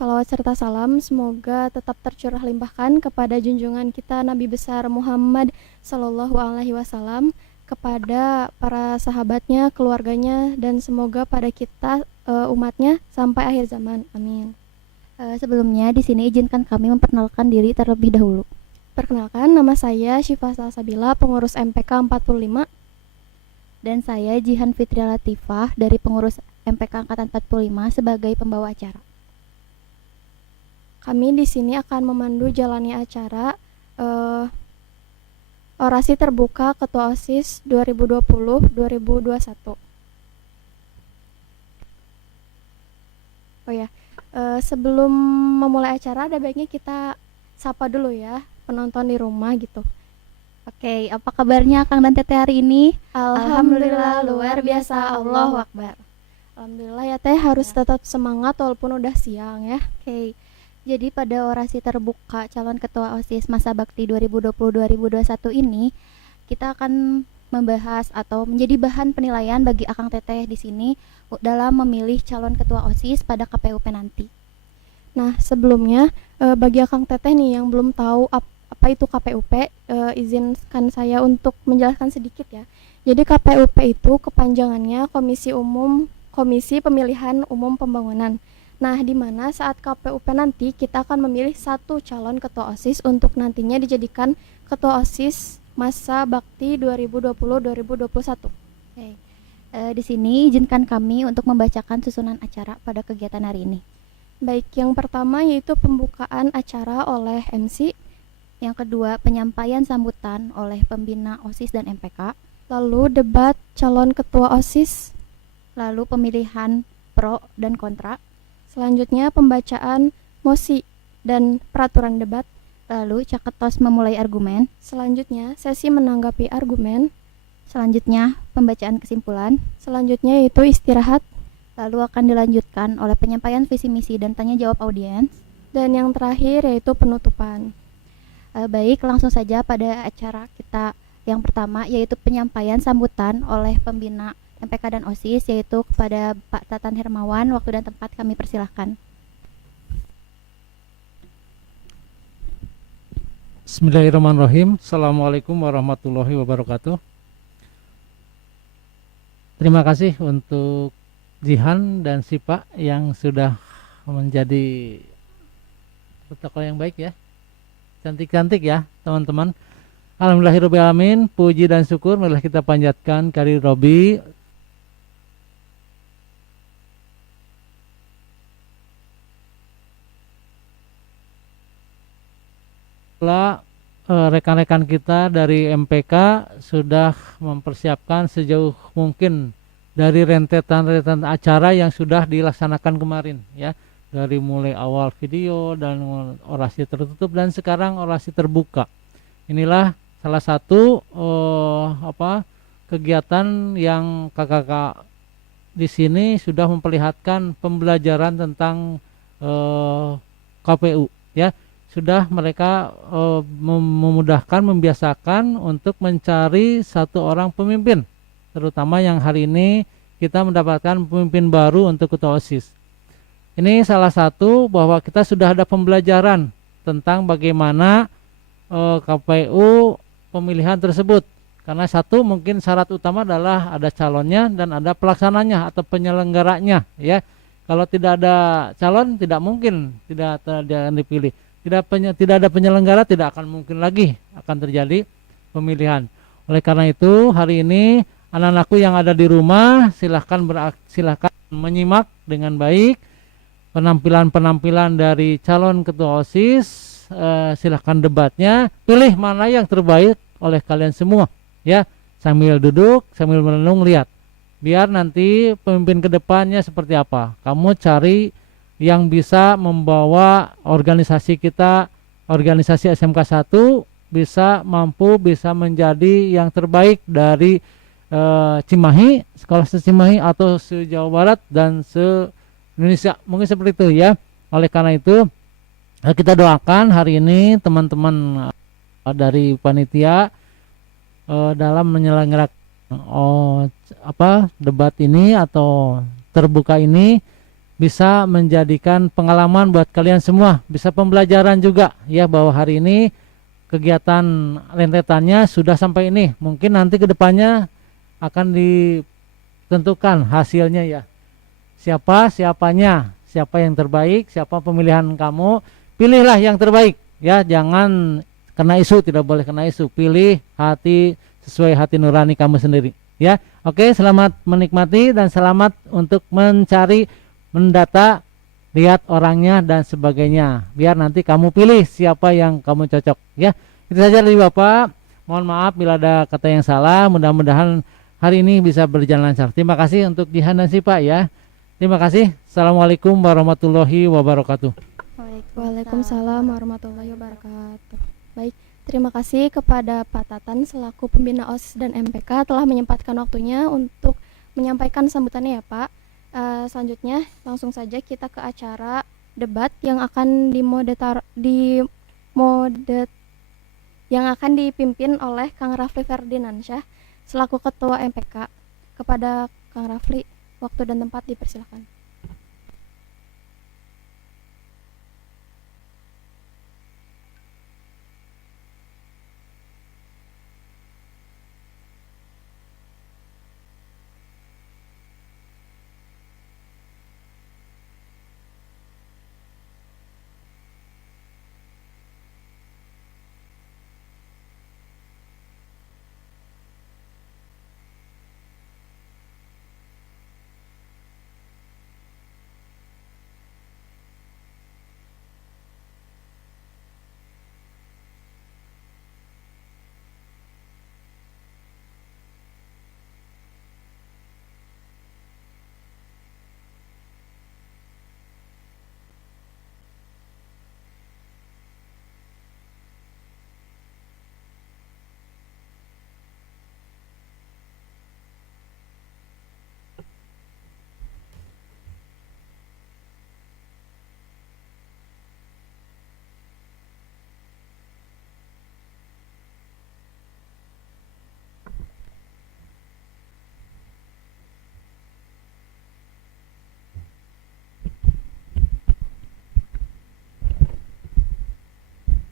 Salawat serta salam semoga tetap tercurah limpahkan kepada junjungan kita Nabi besar Muhammad Sallallahu Alaihi Wasallam, kepada para sahabatnya, keluarganya, dan semoga pada kita umatnya sampai akhir zaman. Amin. Sebelumnya di sini izinkan kami memperkenalkan diri terlebih dahulu. Perkenalkan, nama saya Syifa Salsabila, pengurus MPK 45. Dan saya Jihan Fitria Latifah dari pengurus MPK Angkatan 45 sebagai pembawa acara. Kami di sini akan memandu jalannya acara orasi terbuka Ketua OSIS 2020-2021. Oh ya, sebelum memulai acara ada baiknya kita sapa dulu ya penonton di rumah gitu. Oke, apa kabarnya Kang dan Teteh hari ini? Alhamdulillah luar biasa, Allahu Akbar. Alhamdulillah ya Teh, harus tetap semangat walaupun udah siang ya. Oke. Jadi pada orasi terbuka calon ketua OSIS masa bakti 2020-2021 ini kita akan membahas atau menjadi bahan penilaian bagi Akang Teteh di sini dalam memilih calon ketua OSIS pada KPUP nanti. Nah, sebelumnya bagi Akang Teteh nih yang belum tahu apa itu KPUP, izinkan saya untuk menjelaskan sedikit ya. Jadi KPUP itu kepanjangannya Komisi Pemilihan Umum Pembangunan. Nah, di mana saat KPUP nanti kita akan memilih satu calon ketua OSIS untuk nantinya dijadikan ketua OSIS masa bakti 2020-2021. Oke. Di sini izinkan kami untuk membacakan susunan acara pada kegiatan hari ini. Baik, yang pertama yaitu pembukaan acara oleh MC. Yang kedua, penyampaian sambutan oleh pembina OSIS dan MPK. Lalu debat calon ketua OSIS. Lalu pemilihan pro dan kontra. Selanjutnya pembacaan mosi dan peraturan debat. Lalu caketos memulai argumen. Selanjutnya sesi menanggapi argumen. Selanjutnya pembacaan kesimpulan. Selanjutnya yaitu istirahat. Lalu akan dilanjutkan oleh penyampaian visi misi dan tanya jawab audiens. Dan yang terakhir yaitu penutupan. Baik, langsung saja pada acara kita yang pertama yaitu penyampaian sambutan oleh pembina MPK dan OSIS yaitu kepada Pak Tatan Hermawan. Waktu dan tempat kami persilahkan. Bismillahirrahmanirrahim. Assalamualaikum warahmatullahi wabarakatuh. Terima kasih untuk Jihan dan Sipa yang sudah menjadi protokol yang baik ya. Cantik-cantik ya teman-teman. Alhamdulillahirrahmanirrahim. Puji dan syukur marilah kita panjatkan kehadirat Robi. Rekan-rekan kita dari MPK sudah mempersiapkan sejauh mungkin dari rentetan acara yang sudah dilaksanakan kemarin ya, dari mulai awal video dan orasi tertutup dan sekarang orasi terbuka. Inilah salah satu kegiatan yang kakak-kakak di sini sudah memperlihatkan pembelajaran tentang KPU ya. Sudah mereka memudahkan, membiasakan untuk mencari satu orang pemimpin, terutama yang hari ini kita mendapatkan pemimpin baru untuk ketua OSIS. Ini salah satu bahwa kita sudah ada pembelajaran tentang bagaimana KPU pemilihan tersebut. Karena satu mungkin syarat utama adalah ada calonnya dan ada pelaksananya atau penyelenggaranya ya. Kalau tidak ada calon tidak mungkin tidak akan dipilih. Tidak ada penyelenggara tidak akan mungkin lagi akan terjadi pemilihan. Oleh karena itu hari ini anak-anakku yang ada di rumah silahkan menyimak dengan baik penampilan dari calon ketua OSIS. Silahkan debatnya, pilih mana yang terbaik oleh kalian semua ya, sambil duduk sambil merenung, lihat biar nanti pemimpin kedepannya seperti apa. Kamu cari yang bisa membawa organisasi kita, organisasi SMK 1 bisa menjadi yang terbaik dari Cimahi, sekolah Cimahi atau se-Jawa Barat dan se-Indonesia, mungkin seperti itu ya. Oleh karena itu kita doakan hari ini teman-teman dari panitia dalam menyelenggarakan debat ini atau terbuka ini bisa menjadikan pengalaman buat kalian semua, bisa pembelajaran juga ya, bahwa hari ini kegiatan rentetannya sudah sampai ini. Mungkin nanti kedepannya akan ditentukan hasilnya ya. Siapa yang terbaik, siapa pemilihan kamu, pilihlah yang terbaik ya, jangan kena isu, tidak boleh kena isu, pilih hati sesuai hati nurani kamu sendiri ya. Oke, selamat menikmati dan selamat untuk mencari, mendata, lihat orangnya dan sebagainya, biar nanti kamu pilih siapa yang kamu cocok ya. Itu saja dari Bapak, mohon maaf bila ada kata yang salah, mudah-mudahan hari ini bisa berjalan lancar. Terima kasih untuk Jihan dan Sipa ya. Terima kasih. Assalamualaikum warahmatullahi wabarakatuh. Waalaikumsalam warahmatullahi wabarakatuh. Baik, terima kasih kepada Pak Tatan selaku pembina OSIS dan MPK telah menyempatkan waktunya untuk menyampaikan sambutannya ya Pak. Selanjutnya langsung saja kita ke acara debat yang akan yang akan dipimpin oleh Kang Rafli Ferdinansyah selaku Ketua MPK. Kepada Kang Rafli, waktu dan tempat dipersilakan.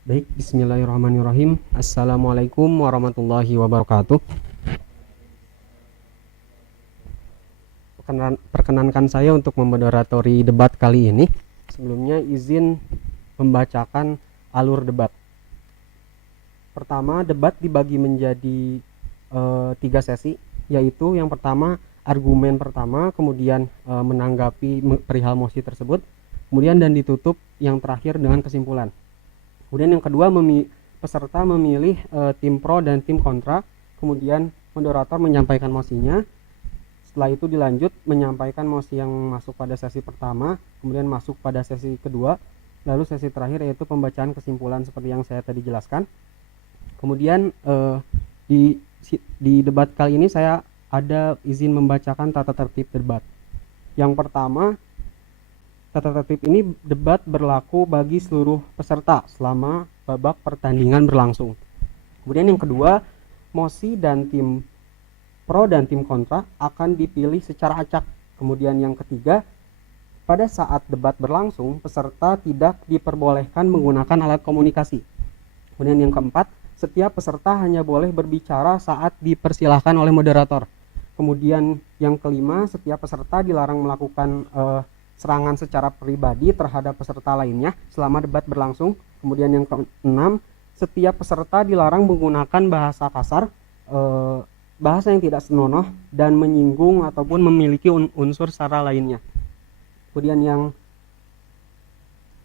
Baik, bismillahirrahmanirrahim. Assalamualaikum warahmatullahi wabarakatuh. Perkenankan saya untuk memoderatori debat kali ini. Sebelumnya izin membacakan alur debat. Pertama, debat dibagi menjadi 3 sesi, yaitu yang pertama argumen pertama, kemudian menanggapi perihal mosi tersebut, kemudian dan ditutup yang terakhir dengan kesimpulan. Kemudian yang kedua, peserta memilih tim pro dan tim kontra, kemudian moderator menyampaikan mosinya. Setelah itu dilanjut menyampaikan mosi yang masuk pada sesi pertama, kemudian masuk pada sesi kedua, lalu sesi terakhir yaitu pembacaan kesimpulan seperti yang saya tadi jelaskan. Kemudian di debat kali ini saya ada izin membacakan tata tertib debat. Yang pertama, tata tertib ini debat berlaku bagi seluruh peserta selama babak pertandingan berlangsung. Kemudian yang kedua, mosi dan tim pro dan tim kontra akan dipilih secara acak. Kemudian yang ketiga, pada saat debat berlangsung, peserta tidak diperbolehkan menggunakan alat komunikasi. Kemudian yang keempat, setiap peserta hanya boleh berbicara saat dipersilahkan oleh moderator. Kemudian yang kelima, setiap peserta dilarang melakukan serangan secara pribadi terhadap peserta lainnya selama debat berlangsung. Kemudian yang keenam, setiap peserta dilarang menggunakan bahasa kasar, bahasa yang tidak senonoh dan menyinggung ataupun memiliki unsur sara lainnya. Kemudian yang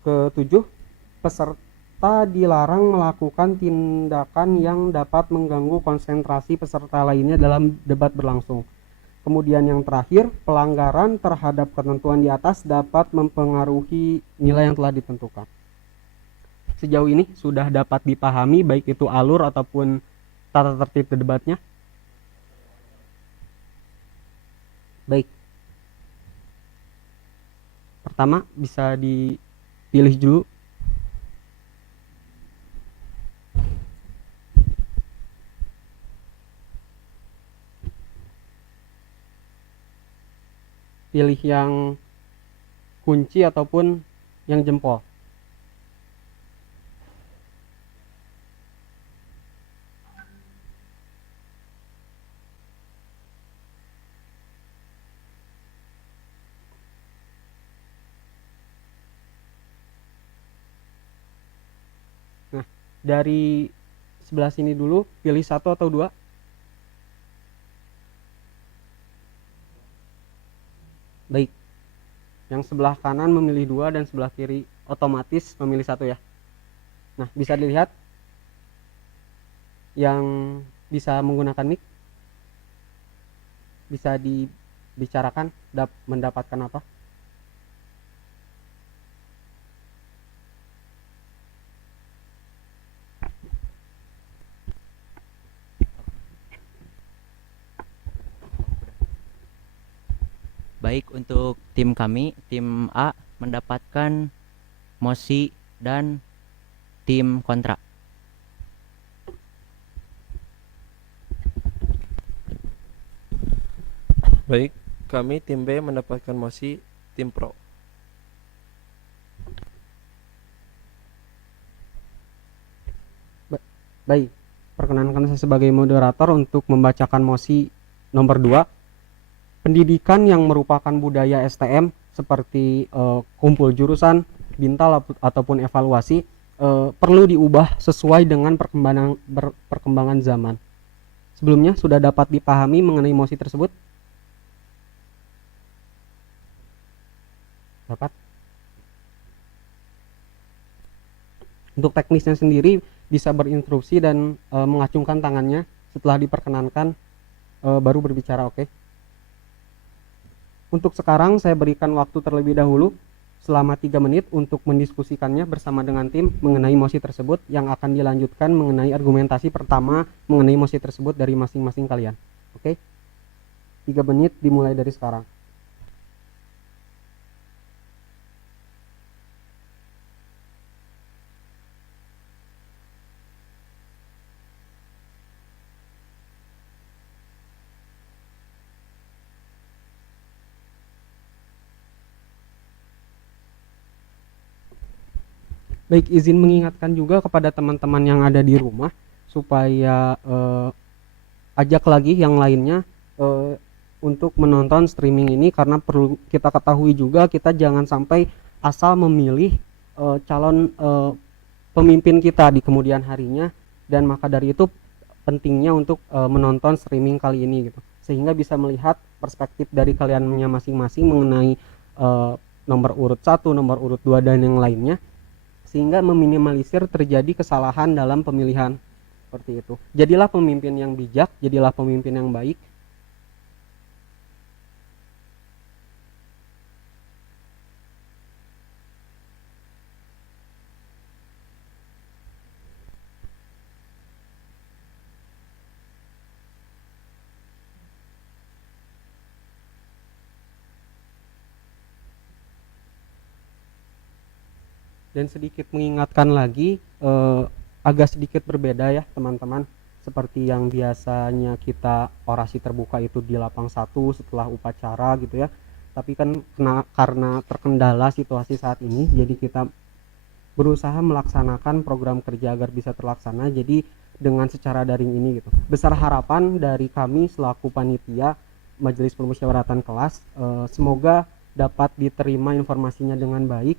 ketujuh, peserta dilarang melakukan tindakan yang dapat mengganggu konsentrasi peserta lainnya dalam debat berlangsung. Kemudian yang terakhir, pelanggaran terhadap ketentuan di atas dapat mempengaruhi nilai yang telah ditentukan. Sejauh ini sudah dapat dipahami baik itu alur ataupun tata tertib debatnya. Baik. Pertama bisa dipilih dulu. Pilih yang kunci ataupun yang jempol. Nah, dari sebelah sini dulu, pilih satu atau dua. Baik, yang sebelah kanan memilih dua dan sebelah kiri otomatis memilih satu ya. Nah, bisa dilihat yang bisa menggunakan mic bisa dibicarakan mendapatkan apa. Baik, untuk tim kami, tim A mendapatkan mosi dan tim kontra. Baik, kami tim B mendapatkan mosi, tim pro. Baik, perkenankan saya sebagai moderator untuk membacakan mosi nomor 2. Pendidikan yang merupakan budaya STM seperti kumpul jurusan, bintal ataupun evaluasi perlu diubah sesuai dengan perkembangan zaman. Sebelumnya sudah dapat dipahami mengenai mosi tersebut? Dapat. Untuk teknisnya sendiri bisa berinstruksi dan mengacungkan tangannya setelah diperkenankan baru berbicara, oke? Untuk sekarang saya berikan waktu terlebih dahulu selama 3 menit untuk mendiskusikannya bersama dengan tim mengenai mosi tersebut yang akan dilanjutkan mengenai argumentasi pertama mengenai mosi tersebut dari masing-masing kalian. Oke? 3 menit dimulai dari sekarang. Baik, izin mengingatkan juga kepada teman-teman yang ada di rumah supaya ajak lagi yang lainnya untuk menonton streaming ini, karena perlu kita ketahui juga kita jangan sampai asal memilih calon pemimpin kita di kemudian harinya, dan maka dari itu pentingnya untuk menonton streaming kali ini gitu, sehingga bisa melihat perspektif dari kaliannya masing-masing mengenai nomor urut 1, nomor urut 2 dan yang lainnya, sehingga meminimalisir terjadi kesalahan dalam pemilihan. Seperti itu. Jadilah pemimpin yang bijak, jadilah pemimpin yang baik. Dan sedikit mengingatkan lagi, agak sedikit berbeda ya teman-teman, seperti yang biasanya kita orasi terbuka itu di lapang 1 setelah upacara gitu ya, tapi kan karena terkendala situasi saat ini, jadi kita berusaha melaksanakan program kerja agar bisa terlaksana jadi dengan secara daring ini gitu. Besar harapan dari kami selaku panitia Majelis Permusyawaratan Kelas, semoga dapat diterima informasinya dengan baik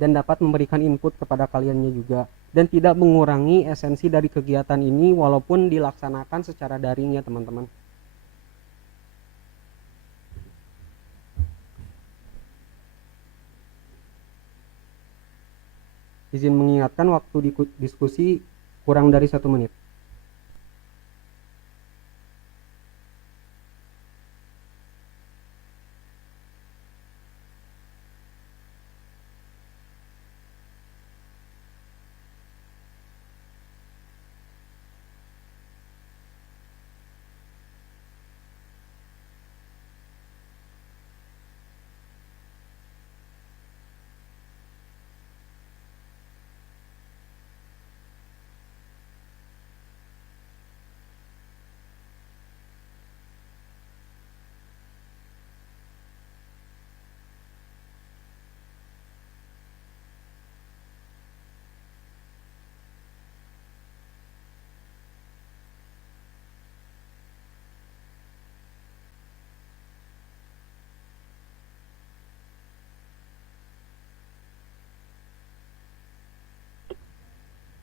dan dapat memberikan input kepada kaliannya juga, dan tidak mengurangi esensi dari kegiatan ini walaupun dilaksanakan secara daring ya teman-teman. Izin mengingatkan waktu diskusi kurang dari 1 menit.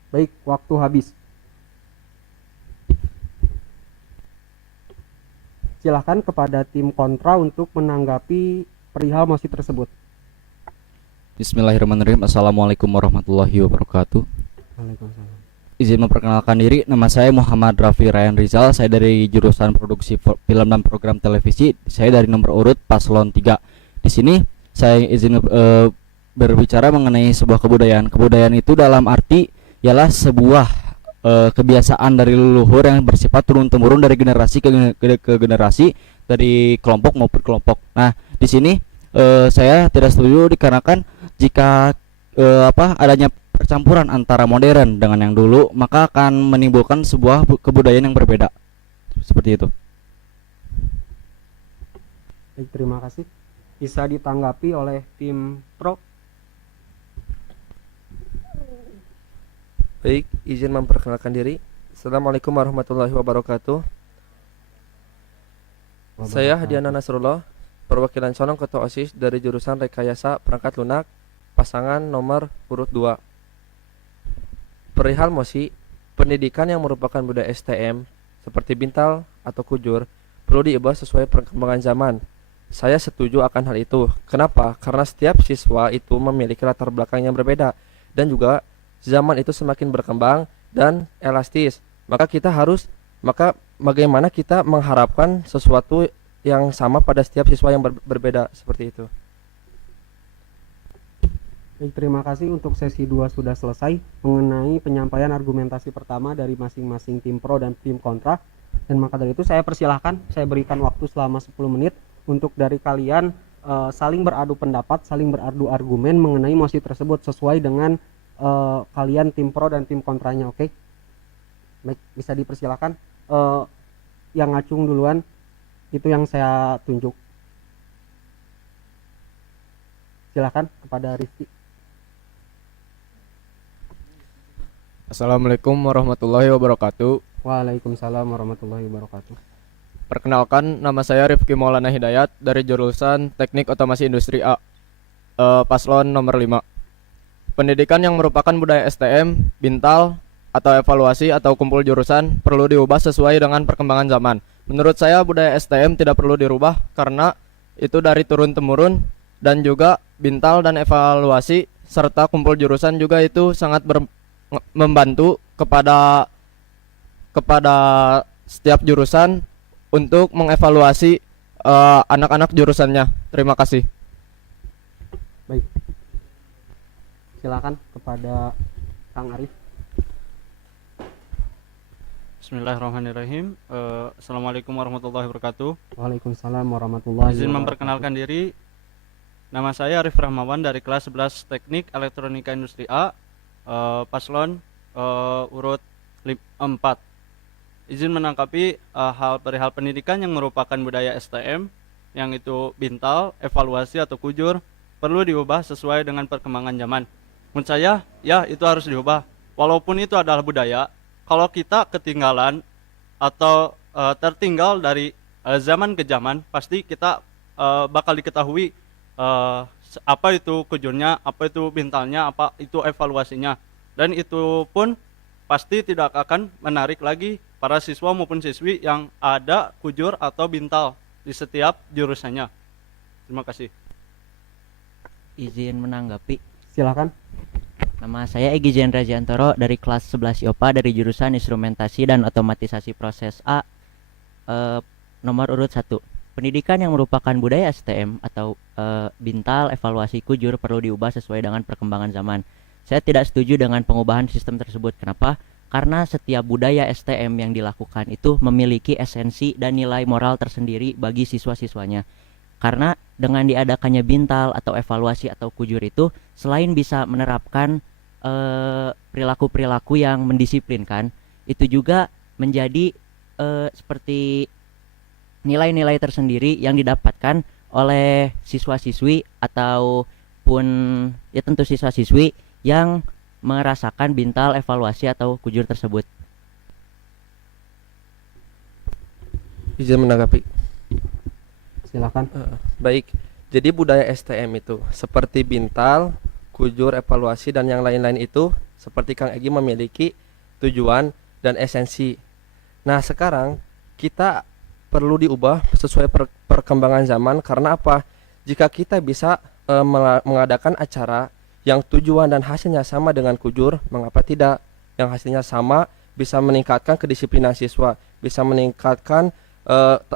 Baik, waktu habis. Silahkan kepada tim kontra untuk menanggapi perihal mosi tersebut. Bismillahirrahmanirrahim. Assalamualaikum warahmatullahi wabarakatuh. Waalaikumsalam. Izin memperkenalkan diri, nama saya Muhammad Raffi Ryan Rizal. Saya dari jurusan produksi film dan program televisi. Saya dari nomor urut paslon 3. Di sini saya izin berbicara mengenai sebuah kebudayaan. Kebudayaan itu dalam arti ialah sebuah kebiasaan dari leluhur yang bersifat turun-temurun dari generasi ke generasi, dari kelompok maupun kelompok. Nah, di sini saya tidak setuju dikarenakan jika adanya percampuran antara modern dengan yang dulu, maka akan menimbulkan sebuah kebudayaan yang berbeda. Seperti itu. Baik, terima kasih. Bisa ditanggapi oleh tim pro. Baik, izin memperkenalkan diri. Assalamualaikum warahmatullahi wabarakatuh. Saya Hadiana Nasrullah, perwakilan calon ketua OSIS dari jurusan Rekayasa Perangkat Lunak, pasangan nomor urut 2. Perihal mosi, pendidikan yang merupakan budaya STM seperti bintal atau kujur perlu diubah sesuai perkembangan zaman. Saya setuju akan hal itu. Kenapa? Karena setiap siswa itu memiliki latar belakang yang berbeda, dan juga zaman itu semakin berkembang dan elastis. Maka bagaimana kita mengharapkan sesuatu yang sama pada setiap siswa yang berbeda seperti itu. Baik, terima kasih. Untuk sesi 2 sudah selesai mengenai penyampaian argumentasi pertama dari masing-masing tim pro dan tim kontra. Dan maka dari itu saya persilahkan, saya berikan waktu selama 10 menit untuk dari kalian saling beradu pendapat, saling beradu argumen mengenai mosi tersebut sesuai dengan kalian tim pro dan tim kontranya. Oke? Baik, bisa dipersilakan. Yang ngacung duluan itu yang saya tunjuk. Silakan kepada Rifki. Assalamualaikum warahmatullahi wabarakatuh. Waalaikumsalam warahmatullahi wabarakatuh. Perkenalkan, nama saya Rifki Maulana Hidayat dari jurusan Teknik Otomasi Industri A, paslon nomor 5. Pendidikan yang merupakan budaya STM, bintal, atau evaluasi atau kumpul jurusan perlu diubah sesuai dengan perkembangan zaman. Menurut saya budaya STM tidak perlu dirubah karena itu dari turun-temurun, dan juga bintal dan evaluasi serta kumpul jurusan juga itu sangat membantu kepada setiap jurusan untuk mengevaluasi anak-anak jurusannya. Terima kasih. Baik. Silakan kepada Kang Arif. Bismillahirrahmanirrahim. Assalamualaikum warahmatullahi wabarakatuh. Waalaikumsalam warahmatullahi Izin wabarakatuh. memperkenalkan diri. Nama saya Arif Rahmawan dari kelas 11 Teknik Elektronika Industri A, paslon urut 4. Izin menanggapi hal perihal pendidikan yang merupakan budaya STM, yang itu bintal, evaluasi atau kujur, perlu diubah sesuai dengan perkembangan zaman. Menurut saya, ya itu harus diubah. Walaupun itu adalah budaya, kalau kita ketinggalan atau tertinggal dari zaman ke zaman, pasti kita bakal diketahui apa itu kujurnya, apa itu bintalnya, apa itu evaluasinya. Dan itu pun pasti tidak akan menarik lagi para siswa maupun siswi yang ada kujur atau bintal di setiap jurusannya. Terima kasih. Izin menanggapi. Silakan. Nama saya Egy Jendra Jantoro dari kelas 11 IOPA dari jurusan Instrumentasi dan Otomatisasi Proses A, nomor urut 1. Pendidikan yang merupakan budaya STM atau bintal, evaluasi, kujur perlu diubah sesuai dengan perkembangan zaman. Saya tidak setuju dengan pengubahan sistem tersebut. Kenapa? Karena setiap budaya STM yang dilakukan itu memiliki esensi dan nilai moral tersendiri bagi siswa-siswanya. Karena dengan diadakannya bintal atau evaluasi atau kujur itu, selain bisa menerapkan perilaku-perilaku yang mendisiplinkan, itu juga menjadi seperti nilai-nilai tersendiri yang didapatkan oleh siswa-siswi ataupun ya tentu siswa-siswi yang merasakan bintal, evaluasi atau kujur tersebut. Izin menanggapi. Silakan. Baik, jadi budaya STM itu seperti bintal, kujur, evaluasi, dan yang lain-lain itu seperti Kang Egi memiliki tujuan dan esensi. Nah, sekarang kita perlu diubah sesuai perkembangan zaman. Karena apa? Jika kita bisa mengadakan acara yang tujuan dan hasilnya sama dengan kujur, mengapa tidak? Yang hasilnya sama bisa meningkatkan kedisiplinan siswa, bisa meningkatkan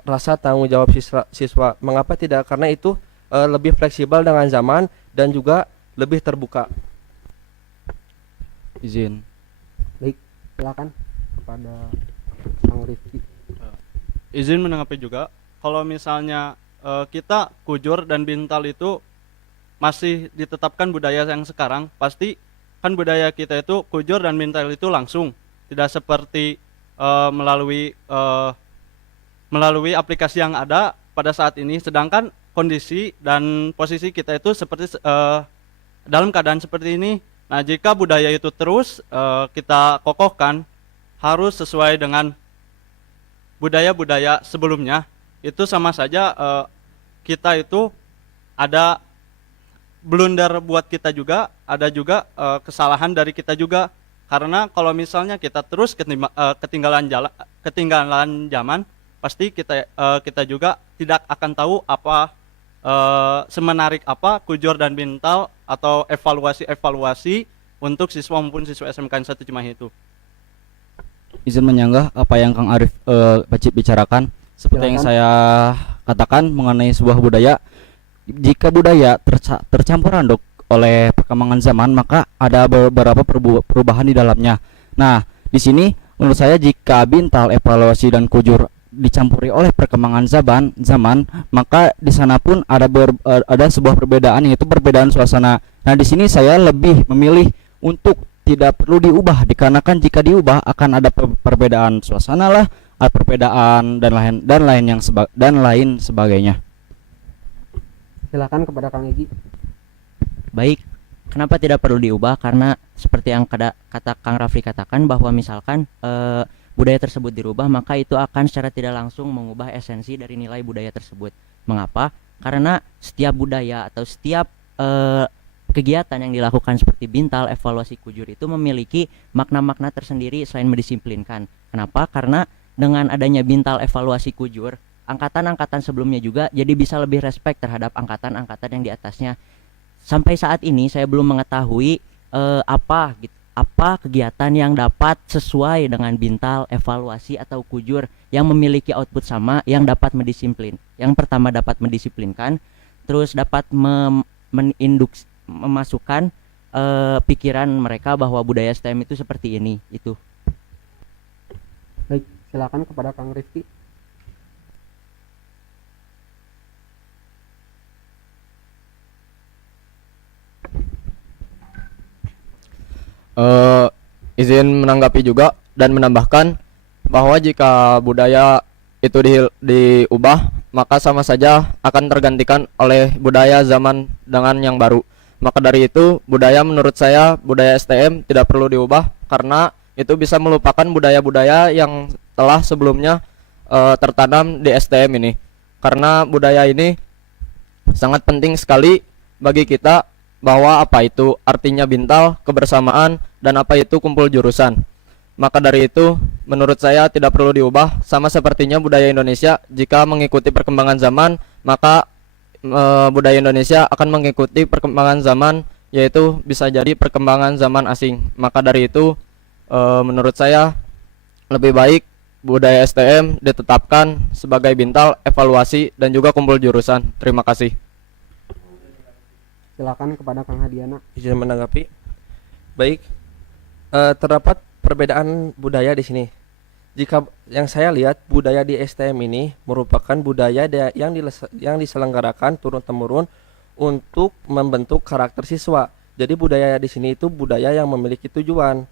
rasa tanggung jawab siswa. Mengapa tidak? Karena itu lebih fleksibel dengan zaman dan juga lebih terbuka. Izin. Baik, silakan kepada Kang Rifki. Izin menanggapi juga, kalau misalnya kita kujur dan bintal itu masih ditetapkan budaya yang sekarang, pasti kan budaya kita itu kujur dan bintal itu langsung, tidak seperti melalui aplikasi yang ada pada saat ini. Sedangkan kondisi dan posisi kita itu seperti dalam keadaan seperti ini. Nah, jika budaya itu terus kita kokohkan, harus sesuai dengan budaya-budaya sebelumnya, itu sama saja kita itu ada blunder buat kita juga, ada juga kesalahan dari kita juga. Karena kalau misalnya kita terus ketinggalan zaman, pasti kita juga tidak akan tahu apa semenarik apa kujur dan bintal atau evaluasi untuk siswa maupun siswa SMK 1 Cimahi itu. Izin menyanggah apa yang Kang Arif bicarakan. Seperti yang saya katakan mengenai sebuah budaya, jika budaya tercampur aduk oleh perkembangan zaman, maka ada beberapa perubahan di dalamnya. Nah, di sini menurut saya jika bintal, evaluasi, dan kujur dicampuri oleh perkembangan zaman, maka di sana pun ada sebuah perbedaan, yaitu perbedaan suasana. Nah, di sini saya lebih memilih untuk tidak perlu diubah, dikarenakan jika diubah akan ada perbedaan suasana lah, perbedaan dan lain sebagainya. Silakan kepada Kang Egi. Baik, kenapa tidak perlu diubah? Karena seperti yang kata Kang Rafli katakan, bahwa misalkan budaya tersebut dirubah, maka itu akan secara tidak langsung mengubah esensi dari nilai budaya tersebut. Mengapa? Karena setiap budaya atau setiap kegiatan yang dilakukan seperti bintal, evaluasi, kujur itu memiliki makna-makna tersendiri selain mendisiplinkan. Kenapa? Karena dengan adanya bintal, evaluasi, kujur, angkatan-angkatan sebelumnya juga jadi bisa lebih respect terhadap angkatan-angkatan yang di atasnya. Sampai saat ini saya belum mengetahui apa kegiatan yang dapat sesuai dengan bintal, evaluasi, atau kujur yang memiliki output sama, yang dapat mendisiplin. Yang pertama dapat mendisiplinkan, terus dapat memasukkan pikiran mereka bahwa budaya STM itu seperti ini. Itu. Baik, silakan kepada Kang Rifki. Izin menanggapi juga dan menambahkan bahwa jika budaya itu diubah, maka sama saja akan tergantikan oleh budaya zaman dengan yang baru. Maka dari itu, budaya menurut saya, budaya STM tidak perlu diubah karena itu bisa melupakan budaya-budaya yang telah sebelumnya tertanam di STM ini. Karena budaya ini sangat penting sekali bagi kita, bahwa apa itu artinya bintal, kebersamaan, dan apa itu kumpul jurusan. Maka dari itu, menurut saya tidak perlu diubah. Sama sepertinya budaya Indonesia, jika mengikuti perkembangan zaman, maka budaya Indonesia akan mengikuti perkembangan zaman, yaitu bisa jadi perkembangan zaman asing. Maka dari itu, menurut saya lebih baik budaya STM ditetapkan sebagai bintal, evaluasi, dan juga kumpul jurusan. Terima kasih. Silakan kepada Kang Hadiana. Izin menanggapi. Baik, terdapat perbedaan budaya di sini. Jika yang saya lihat, budaya di STM ini merupakan budaya yang diselenggarakan turun-temurun untuk membentuk karakter siswa. Jadi budaya di sini itu budaya yang memiliki tujuan.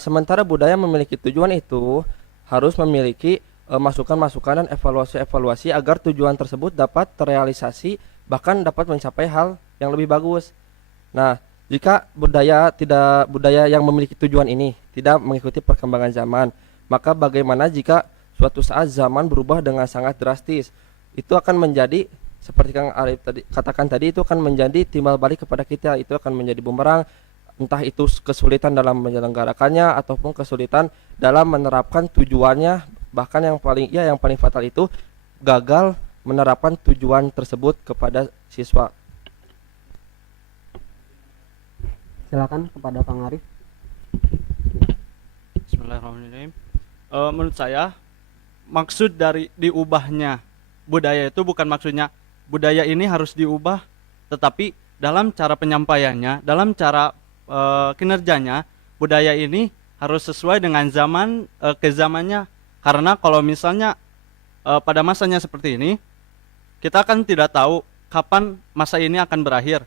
Sementara budaya memiliki tujuan itu harus memiliki masukan-masukan dan evaluasi-evaluasi agar tujuan tersebut dapat terrealisasi, bahkan dapat mencapai hal yang lebih bagus. Nah, jika budaya yang memiliki tujuan ini tidak mengikuti perkembangan zaman, maka bagaimana jika suatu saat zaman berubah dengan sangat drastis? Itu akan menjadi seperti Kang Arif tadi katakan tadi, itu akan menjadi timbal balik kepada kita, itu akan menjadi bumerang, entah itu kesulitan dalam menyelenggarakannya ataupun kesulitan dalam menerapkan tujuannya, bahkan yang paling fatal itu gagal menerapkan tujuan tersebut kepada siswa. Silakan kepada Kang Arif. Bismillahirrahmanirrahim. Menurut saya maksud dari diubahnya budaya itu bukan maksudnya budaya ini harus diubah, tetapi dalam cara penyampaiannya, dalam cara kinerjanya, budaya ini harus sesuai dengan zaman ke zamannya. Karena kalau misalnya pada masanya seperti ini, kita kan tidak tahu kapan masa ini akan berakhir.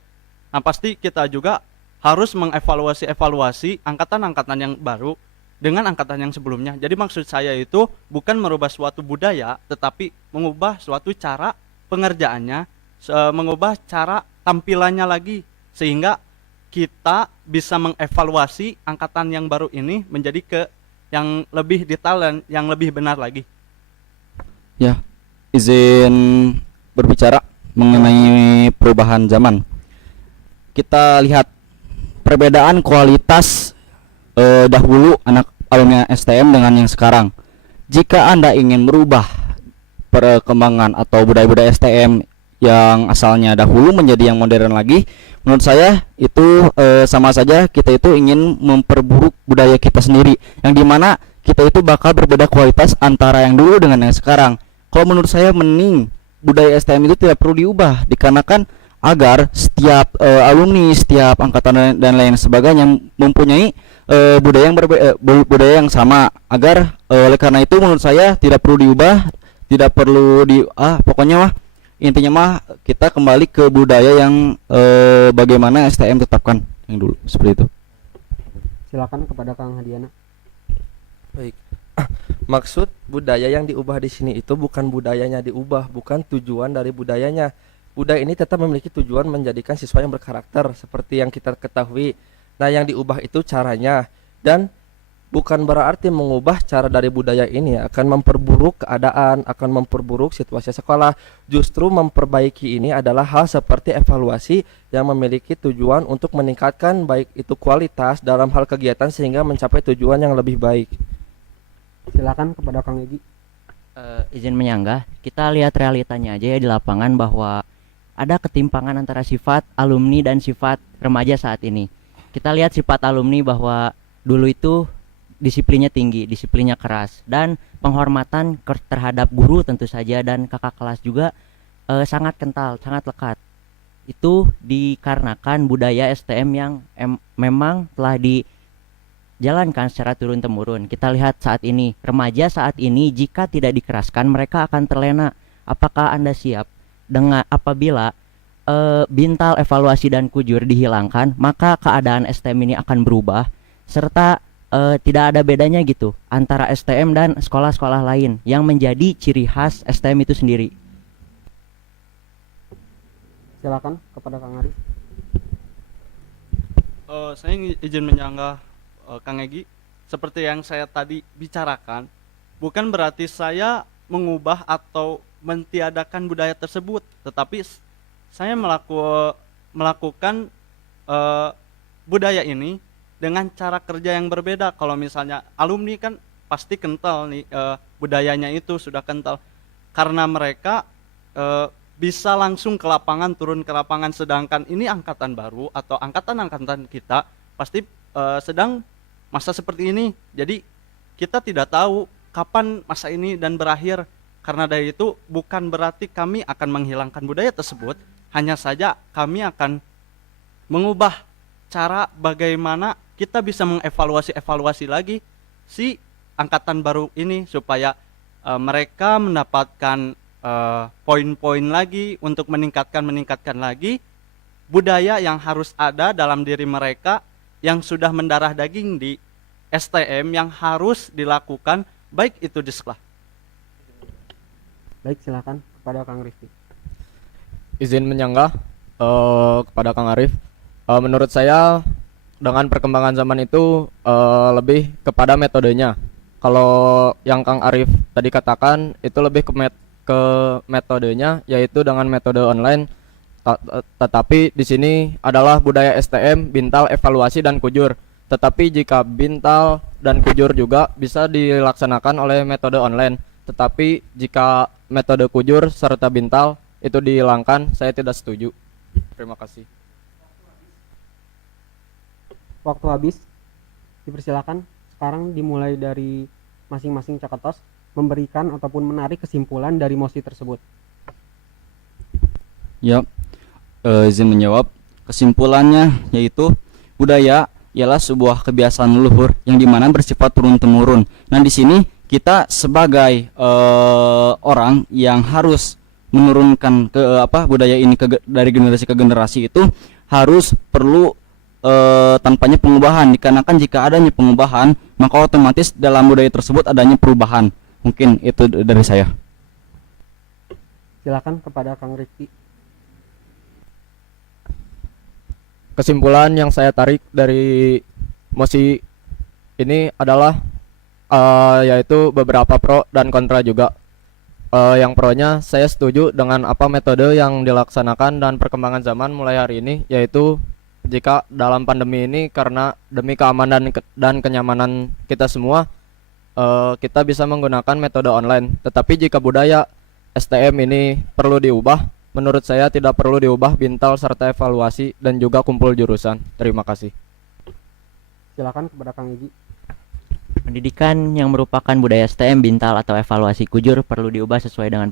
Nah, pasti kita juga harus mengevaluasi angkatan-angkatan yang baru dengan angkatan yang sebelumnya. Jadi maksud saya itu bukan merubah suatu budaya, tetapi mengubah suatu cara pengerjaannya, mengubah cara tampilannya lagi, sehingga kita bisa mengevaluasi angkatan yang baru ini menjadi ke yang lebih detail, yang lebih benar lagi. Ya, izin berbicara mengenai perubahan zaman. Kita lihat perbedaan kualitas dahulu anak alumni STM dengan yang sekarang. Jika Anda ingin merubah perkembangan atau budaya-budaya STM yang asalnya dahulu menjadi yang modern lagi, menurut saya itu sama saja kita itu ingin memperburuk budaya kita sendiri, yang dimana kita itu bakal berbeda kualitas antara yang dulu dengan yang sekarang. Kalau menurut saya mending budaya STM itu tidak perlu diubah, dikarenakan agar setiap alumni, setiap angkatan dan lain sebagainya mempunyai budaya yang budaya yang sama, agar oleh karena itu menurut saya tidak perlu diubah, tidak perlu pokoknya mah intinya mah kita kembali ke budaya yang bagaimana STM tetapkan yang dulu, seperti itu. Silakan kepada Kang Hadiana. Baik. Maksud budaya yang diubah di sini itu bukan budayanya diubah, bukan tujuan dari budayanya. Budaya ini tetap memiliki tujuan menjadikan siswa yang berkarakter seperti yang kita ketahui. Nah, yang diubah itu caranya, dan bukan berarti mengubah cara dari budaya ini akan memperburuk keadaan, akan memperburuk situasi sekolah. Justru memperbaiki ini adalah hal seperti evaluasi yang memiliki tujuan untuk meningkatkan baik itu kualitas dalam hal kegiatan sehingga mencapai tujuan yang lebih baik. Silakan kepada Kang Egi. Izin menyanggah, kita lihat realitanya aja ya di lapangan, bahwa ada ketimpangan antara sifat alumni dan sifat remaja saat ini. Kita lihat sifat alumni bahwa dulu itu disiplinnya tinggi, disiplinnya keras, dan penghormatan terhadap guru tentu saja dan kakak kelas juga sangat kental, sangat lekat. Itu dikarenakan budaya STM yang memang telah dijalankan secara turun-temurun. Kita lihat saat ini, remaja saat ini jika tidak dikeraskan mereka akan terlena. Apakah Anda siap dengan apabila bintal evaluasi dan kujur dihilangkan, maka keadaan STM ini akan berubah, serta tidak ada bedanya gitu antara STM dan sekolah-sekolah lain yang menjadi ciri khas STM itu sendiri. Silakan kepada Kang Arif. Saya izin menyanggah Kang Egi, seperti yang saya tadi bicarakan, bukan berarti saya mengubah atau mentiadakan budaya tersebut, tetapi saya melakukan budaya ini dengan cara kerja yang berbeda. Kalau misalnya alumni kan pasti kental nih, budayanya itu sudah kental karena mereka bisa langsung ke lapangan, turun ke lapangan, sedangkan ini angkatan baru atau angkatan-angkatan kita pasti sedang masa seperti ini. Jadi kita tidak tahu kapan masa ini dan berakhir. Karena dari itu bukan berarti kami akan menghilangkan budaya tersebut, hanya saja kami akan mengubah cara bagaimana kita bisa mengevaluasi lagi si angkatan baru ini supaya mereka mendapatkan poin-poin lagi untuk meningkatkan lagi budaya yang harus ada dalam diri mereka yang sudah mendarah daging di STM yang harus dilakukan baik itu di sekolah. Baik, silakan kepada Kang Rifki. Izin menyanggah kepada Kang Arif. Menurut saya dengan perkembangan zaman itu lebih kepada metodenya. Kalau yang Kang Arif tadi katakan itu lebih ke ke metodenya, yaitu dengan metode online. Tetapi di sini adalah budaya STM, bintal, evaluasi, dan kujur. Tetapi jika bintal dan kujur juga bisa dilaksanakan oleh metode online. Tetapi jika metode kujur serta bintal itu dihilangkan, saya tidak setuju. Terima kasih. Waktu habis. Dipersilakan sekarang dimulai dari masing-masing cakatos memberikan ataupun menarik kesimpulan dari mosi tersebut. Ya, izin menjawab. Kesimpulannya yaitu budaya ialah sebuah kebiasaan leluhur yang dimana bersifat turun temurun. Nah, di sini kita sebagai orang yang harus menurunkan budaya ini dari generasi ke generasi itu harus perlu tanpanya pengubahan, dikarenakan jika adanya pengubahan maka otomatis dalam budaya tersebut adanya perubahan. Mungkin itu dari saya. Silakan kepada Kang Rifki. Kesimpulan yang saya tarik dari mosi ini adalah yaitu beberapa pro dan kontra juga. Yang pronya, saya setuju dengan apa metode yang dilaksanakan dan perkembangan zaman mulai hari ini, yaitu jika dalam pandemi ini karena demi keamanan dan kenyamanan kita semua, kita bisa menggunakan metode online. Tetapi jika budaya STM ini perlu diubah, menurut saya tidak perlu diubah bintal serta evaluasi dan juga kumpul jurusan. Terima kasih. Silakan kepada Kang Egi. Pendidikan yang merupakan budaya STM, bintal, atau evaluasi kujur perlu diubah sesuai dengan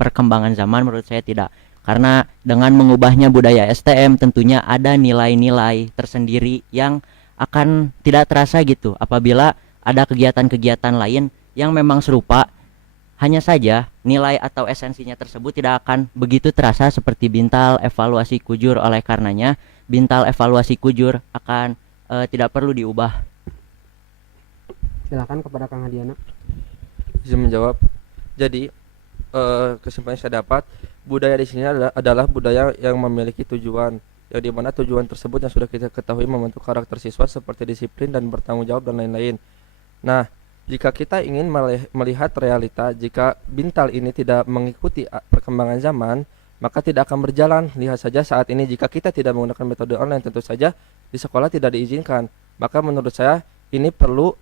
perkembangan zaman. Menurut saya tidak. Karena dengan mengubahnya budaya STM tentunya ada nilai-nilai tersendiri yang akan tidak terasa gitu apabila ada kegiatan-kegiatan lain yang memang serupa. Hanya saja nilai atau esensinya tersebut tidak akan begitu terasa seperti bintal, evaluasi, kujur. Oleh karenanya bintal, evaluasi, kujur akan tidak perlu diubah. Silakan kepada Kang Hadiana. Bisa menjawab. Jadi kesimpulan yang saya dapat, budaya di sini adalah budaya yang memiliki tujuan, yang dimana tujuan tersebut yang sudah kita ketahui membentuk karakter siswa seperti disiplin dan bertanggung jawab dan lain-lain. Nah, jika kita ingin melihat realita, jika bintal ini tidak mengikuti perkembangan zaman, maka tidak akan berjalan. Lihat saja saat ini, jika kita tidak menggunakan metode online, tentu saja di sekolah tidak diizinkan. Maka menurut saya ini perlu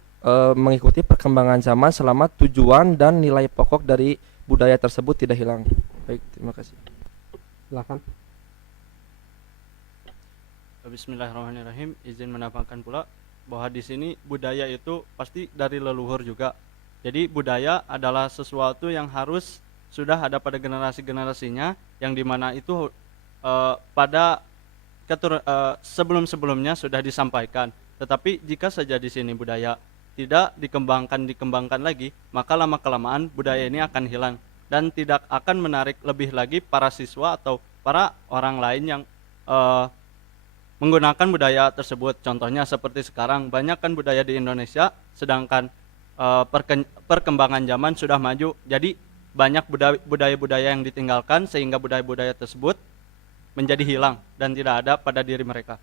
mengikuti perkembangan zaman selama tujuan dan nilai pokok dari budaya tersebut tidak hilang. Baik, terima kasih. Silakan. Bismillahirrahmanirrahim. Izin menambahkan pula bahwa di sini budaya itu pasti dari leluhur juga. Jadi budaya adalah sesuatu yang harus sudah ada pada generasi-generasinya, yang dimana itu pada sebelum-sebelumnya sudah disampaikan. Tetapi jika saja di sini budaya tidak dikembangkan lagi, maka lama-kelamaan budaya ini akan hilang dan tidak akan menarik lebih lagi para siswa atau para orang lain yang menggunakan budaya tersebut. Contohnya seperti sekarang banyak kan budaya di Indonesia, sedangkan perkembangan zaman sudah maju, jadi banyak budaya-budaya yang ditinggalkan sehingga budaya-budaya tersebut menjadi hilang dan tidak ada pada diri mereka.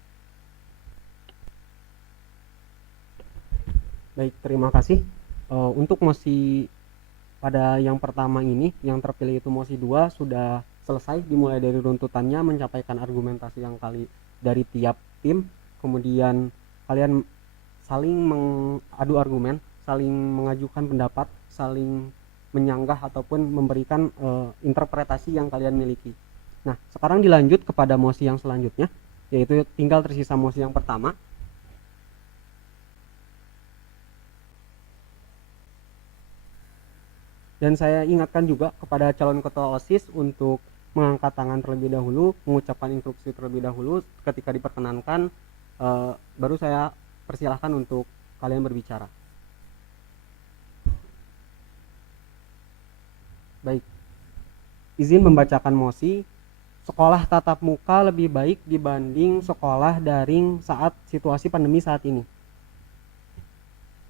Baik, terima kasih. Untuk mosi pada yang pertama ini, yang terpilih itu mosi 2 sudah selesai, dimulai dari runtutannya, mencapaikan argumentasi yang dari tiap tim, kemudian kalian saling mengadu argumen, saling mengajukan pendapat, saling menyanggah ataupun memberikan interpretasi yang kalian miliki. Nah, sekarang dilanjut kepada mosi yang selanjutnya, yaitu tinggal tersisa mosi yang pertama. Dan saya ingatkan juga kepada calon ketua OSIS untuk mengangkat tangan terlebih dahulu, mengucapkan instruksi terlebih dahulu. Ketika diperkenankan, baru saya persilahkan untuk kalian berbicara. Baik, izin membacakan mosi. Sekolah tatap muka lebih baik dibanding sekolah daring saat situasi pandemi saat ini.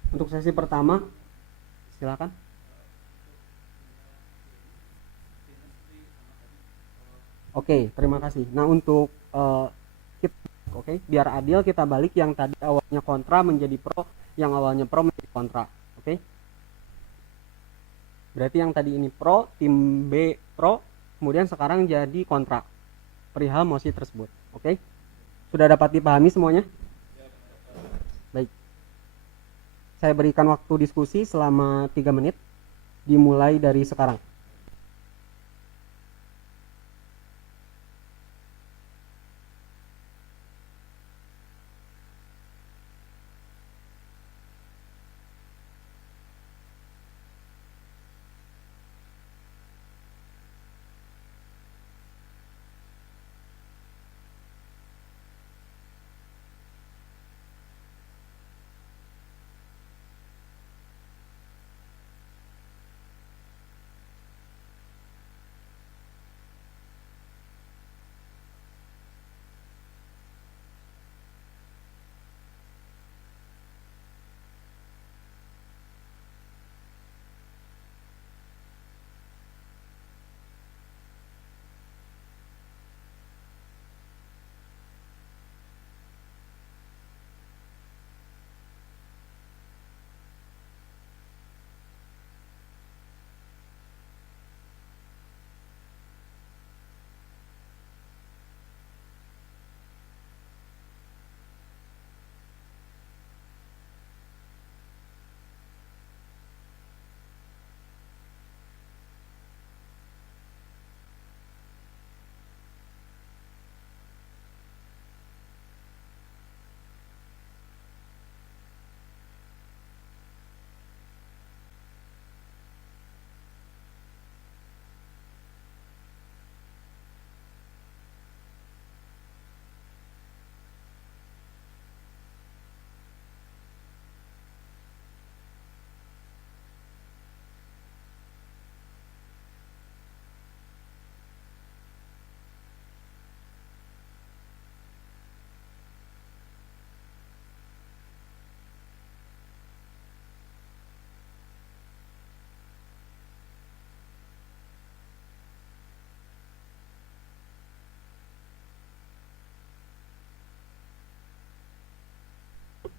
Untuk sesi pertama, silakan. Oke, terima kasih. Nah, untuk biar adil kita balik, yang tadi awalnya kontra menjadi pro, yang awalnya pro menjadi kontra. Oke. Berarti yang tadi ini pro, tim B pro, kemudian sekarang jadi kontra perihal mosi tersebut. Oke? Sudah dapat dipahami semuanya? Baik. Saya berikan waktu diskusi selama 3 menit, dimulai dari sekarang.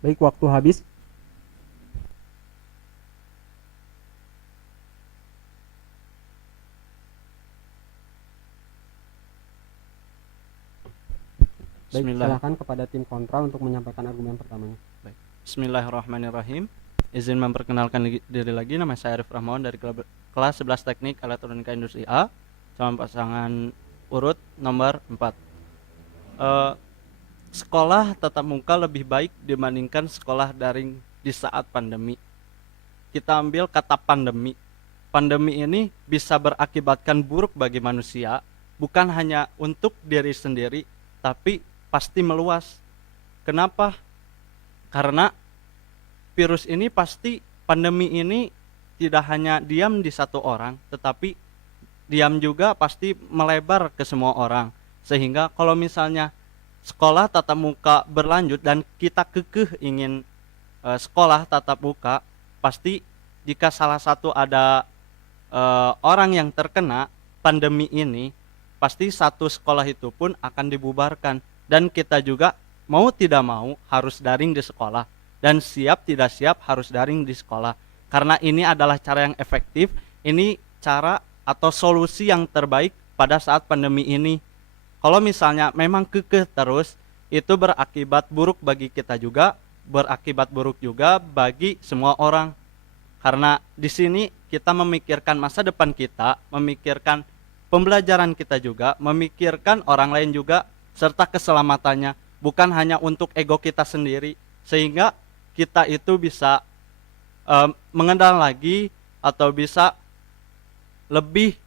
Baik, waktu habis. Baik, silakan kepada tim kontra untuk menyampaikan argumen pertamanya. Baik. Bismillahirrahmanirrahim. Izin memperkenalkan diri lagi, nama saya Arif Rahmawan dari kelas 11 Teknik Elektronika Industri A, calon pasangan urut nomor 4. Sekolah tatap muka lebih baik dibandingkan sekolah daring di saat pandemi. Kita ambil kata pandemi. Pandemi ini bisa berakibatkan buruk bagi manusia, bukan hanya untuk diri sendiri, tapi pasti meluas. Kenapa? Karena virus ini pasti, pandemi ini tidak hanya diam di satu orang, tetapi diam juga pasti melebar ke semua orang. Sehingga kalau misalnya sekolah tatap muka berlanjut dan kita kekeh ingin sekolah tatap muka, pasti jika salah satu ada orang yang terkena pandemi ini, pasti satu sekolah itu pun akan dibubarkan. Dan kita juga mau tidak mau harus daring di sekolah, dan siap tidak siap harus daring di sekolah. Karena ini adalah cara yang efektif, ini cara atau solusi yang terbaik pada saat pandemi ini. Kalau misalnya memang kekeh terus, itu berakibat buruk bagi kita juga, berakibat buruk juga bagi semua orang. Karena di sini kita memikirkan masa depan kita, memikirkan pembelajaran kita juga, memikirkan orang lain juga, serta keselamatannya, bukan hanya untuk ego kita sendiri, sehingga kita itu bisa mengenal lagi atau bisa lebih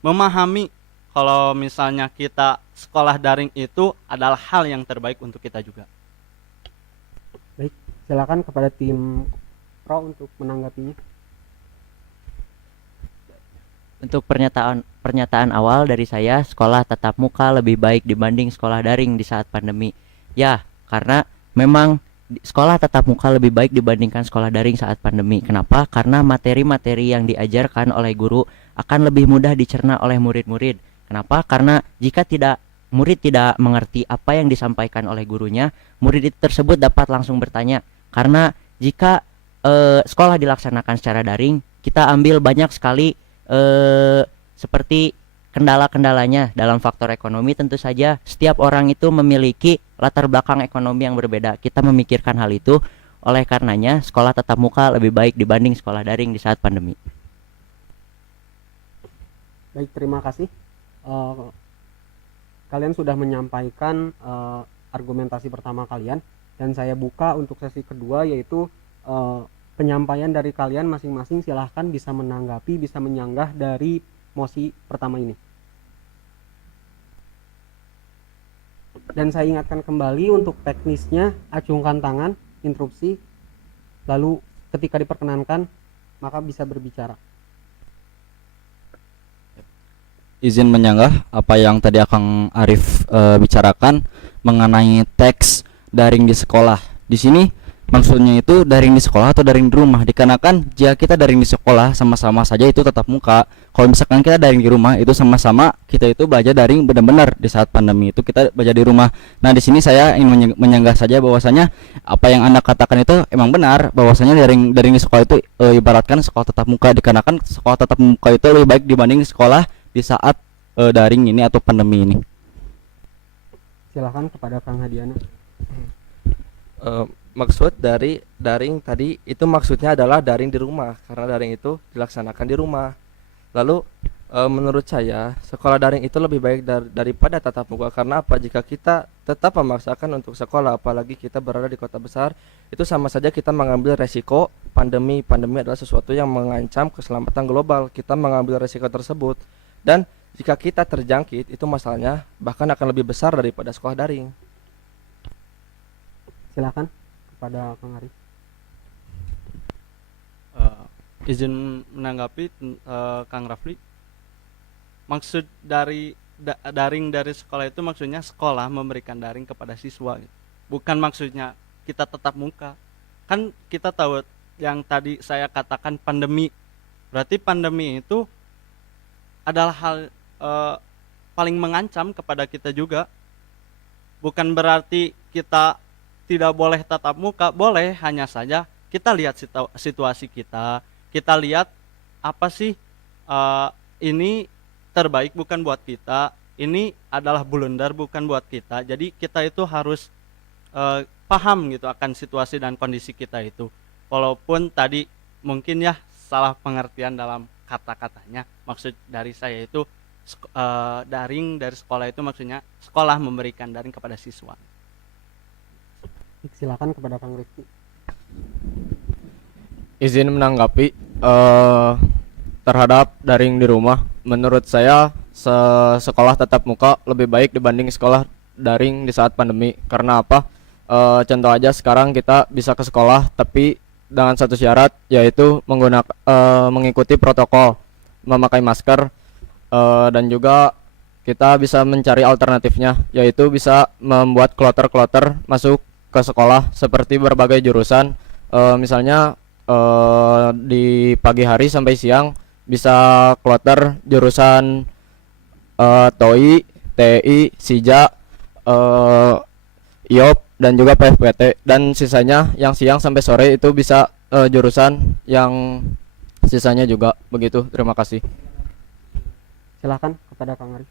memahami kalau misalnya kita sekolah daring itu adalah hal yang terbaik untuk kita juga. Baik, silakan kepada tim pro untuk menanggapinya. Untuk pernyataan awal dari saya, sekolah tatap muka lebih baik dibanding sekolah daring di saat pandemi. Ya, karena memang sekolah tatap muka lebih baik dibandingkan sekolah daring saat pandemi. Kenapa? Karena materi-materi yang diajarkan oleh guru akan lebih mudah dicerna oleh murid-murid. Kenapa? Karena jika murid tidak mengerti apa yang disampaikan oleh gurunya, murid itu tersebut dapat langsung bertanya. Karena jika sekolah dilaksanakan secara daring, kita ambil banyak sekali seperti kendala-kendalanya. Dalam faktor ekonomi tentu saja setiap orang itu memiliki latar belakang ekonomi yang berbeda. Kita memikirkan hal itu, oleh karenanya sekolah tatap muka lebih baik dibanding sekolah daring di saat pandemi. Baik, terima kasih. Kalian sudah menyampaikan argumentasi pertama kalian, dan saya buka untuk sesi kedua, yaitu penyampaian dari kalian masing-masing. Silahkan bisa menanggapi, bisa menyanggah dari mosi pertama ini. Dan saya ingatkan kembali untuk teknisnya, acungkan tangan, interupsi, lalu ketika diperkenankan maka bisa berbicara. Izin menyanggah apa yang tadi Akang Arif bicarakan mengenai teks daring di sekolah. Di sini maksudnya itu daring di sekolah atau daring di rumah, dikarenakan jika kita daring di sekolah sama-sama saja itu tatap muka. Kalau misalkan kita daring di rumah itu sama-sama kita itu belajar daring benar-benar di saat pandemi itu kita belajar di rumah. Nah, di sini saya ingin menyanggah saja bahwasanya apa yang Anda katakan itu emang benar, bahwasanya daring di sekolah itu ibaratkan sekolah tatap muka, dikarenakan sekolah tatap muka itu lebih baik dibanding sekolah di saat daring ini atau pandemi ini. Silakan kepada Kang Hadiana. Maksud dari daring tadi itu maksudnya adalah daring di rumah, karena daring itu dilaksanakan di rumah. Lalu menurut saya sekolah daring itu lebih baik daripada tatap muka. Karena apa? Jika kita tetap memaksakan untuk sekolah, apalagi kita berada di kota besar, itu sama saja kita mengambil resiko pandemi. Pandemi adalah sesuatu yang mengancam keselamatan global. Kita mengambil resiko tersebut, dan jika kita terjangkit, itu masalahnya bahkan akan lebih besar daripada sekolah daring. Silakan kepada Kang Arif. Izin menanggapi Kang Rafli. Maksud dari daring dari sekolah itu maksudnya sekolah memberikan daring kepada siswa, bukan maksudnya kita tetap muka. Kan kita tahu yang tadi saya katakan pandemi, berarti pandemi itu adalah hal paling mengancam kepada kita juga. Bukan berarti kita tidak boleh tatap muka, boleh, hanya saja kita lihat situasi kita lihat apa sih ini terbaik bukan buat kita, ini adalah blunder bukan buat kita. Jadi kita itu harus paham gitu akan situasi dan kondisi kita itu. Walaupun tadi mungkin ya salah pengertian dalam kata-katanya, maksud dari saya itu daring dari sekolah itu maksudnya sekolah memberikan daring kepada siswa. Silakan kepada Kang Rifki. Izin menanggapi terhadap daring di rumah. Menurut saya sekolah tatap muka lebih baik dibanding sekolah daring di saat pandemi. Karena apa? Contoh aja sekarang kita bisa ke sekolah tapi dengan satu syarat, yaitu mengikuti protokol, memakai masker, dan juga kita bisa mencari alternatifnya, yaitu bisa membuat kloter-kloter masuk ke sekolah seperti berbagai jurusan. Misalnya di pagi hari sampai siang bisa kloter jurusan TOI, TI, SIJA, IOP dan juga PFPT, dan sisanya yang siang sampai sore itu bisa jurusan yang sisanya juga. Begitu, terima kasih. Silakan kepada Kang Arif.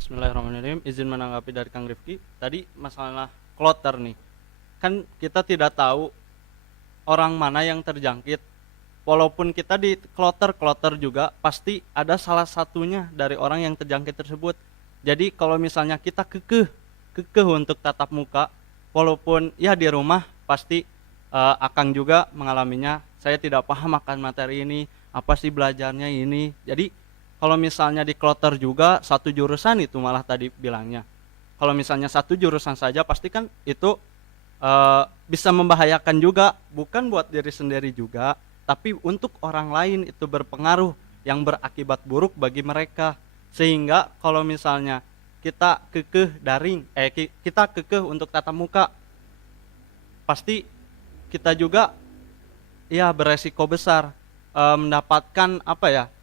Bismillahirrahmanirrahim. Izin menanggapi dari Kang Rifki. Tadi masalah kloter nih, kan kita tidak tahu orang mana yang terjangkit. Walaupun kita di kloter juga pasti ada salah satunya dari orang yang terjangkit tersebut. Jadi kalau misalnya kita kekeh untuk tatap muka, walaupun ya di rumah pasti Akang juga mengalaminya. Saya tidak paham akan materi ini, apa sih belajarnya ini. Jadi kalau misalnya di kloter juga satu jurusan itu malah tadi bilangnya. Kalau misalnya satu jurusan saja pasti kan itu bisa membahayakan juga, bukan buat diri sendiri juga, tapi untuk orang lain itu berpengaruh yang berakibat buruk bagi mereka. Sehingga kalau misalnya kita kekeh daring, kita kekeh untuk tatap muka, pasti kita juga ya beresiko besar mendapatkan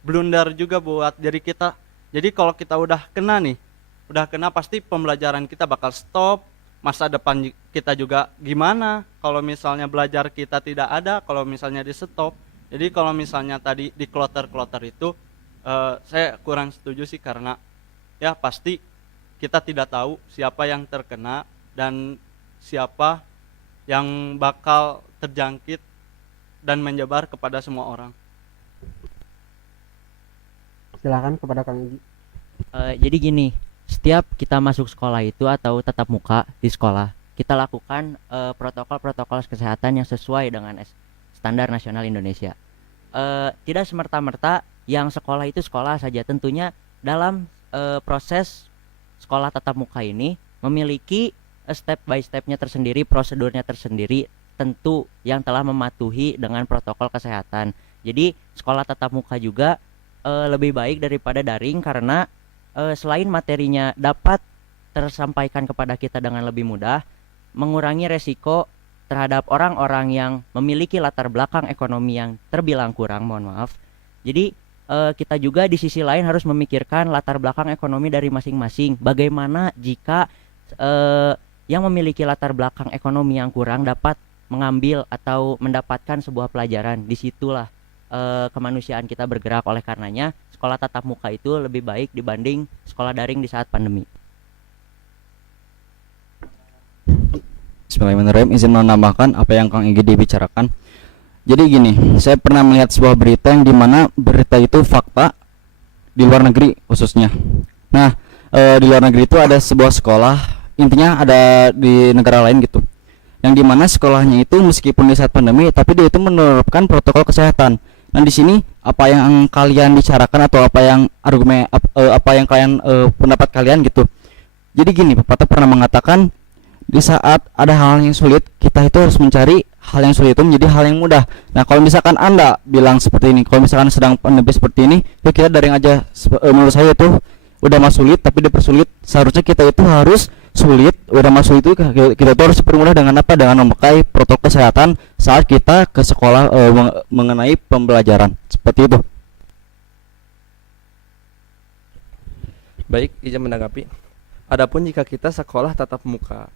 blunder juga buat diri kita. Jadi kalau kita udah kena pasti pembelajaran kita bakal stop, masa depan kita juga gimana kalau misalnya belajar kita tidak ada, kalau misalnya di stop. Jadi kalau misalnya tadi di kloter-kloter itu saya kurang setuju sih, karena ya pasti kita tidak tahu siapa yang terkena dan siapa yang bakal terjangkit dan menyebar kepada semua orang. Silakan kepada Kang Igi. Jadi gini, setiap kita masuk sekolah itu atau tatap muka di sekolah, kita lakukan protokol-protokol kesehatan yang sesuai dengan standar nasional Indonesia. Tidak semerta-merta yang sekolah itu sekolah saja. Tentunya dalam proses sekolah tatap muka ini memiliki step by stepnya tersendiri, prosedurnya tersendiri, tentu yang telah mematuhi dengan protokol kesehatan. Jadi sekolah tatap muka juga lebih baik daripada daring, karena selain materinya dapat tersampaikan kepada kita dengan lebih mudah, mengurangi resiko terhadap orang-orang yang memiliki latar belakang ekonomi yang terbilang kurang, mohon maaf. Jadi kita juga di sisi lain harus memikirkan latar belakang ekonomi dari masing-masing. Bagaimana jika yang memiliki latar belakang ekonomi yang kurang dapat mengambil atau mendapatkan sebuah pelajaran. Disitulah kemanusiaan kita bergerak. Oleh karenanya sekolah tatap muka itu lebih baik dibanding sekolah daring di saat pandemi. Bismillahirrahmanirrahim, izin menambahkan apa yang Kang Igi bicarakan. Jadi gini, saya pernah melihat sebuah berita yang dimana berita itu fakta di luar negeri khususnya. Nah, di luar negeri itu ada sebuah sekolah, intinya ada di negara lain gitu, yang dimana sekolahnya itu meskipun di saat pandemi, tapi dia itu menerapkan protokol kesehatan. Nah, di sini apa yang kalian bicarakan atau apa yang argumen apa yang kalian pendapat kalian gitu. Jadi gini, pepatah pernah mengatakan di saat ada hal yang sulit, kita itu harus mencari hal yang sulit itu menjadi hal yang mudah. Nah, kalau misalkan Anda bilang seperti ini, kalau misalkan sedang pandemi seperti ini, ya kita daring aja. Menurut saya itu udah mah sulit tapi dipersulit. Seharusnya kita itu harus sulit, udah mah sulit itu kita itu harus dipermudah dengan apa? Dengan memakai protokol kesehatan saat kita ke sekolah mengenai pembelajaran. Seperti itu. Baik, izin menanggapi. Adapun jika kita sekolah tatap muka,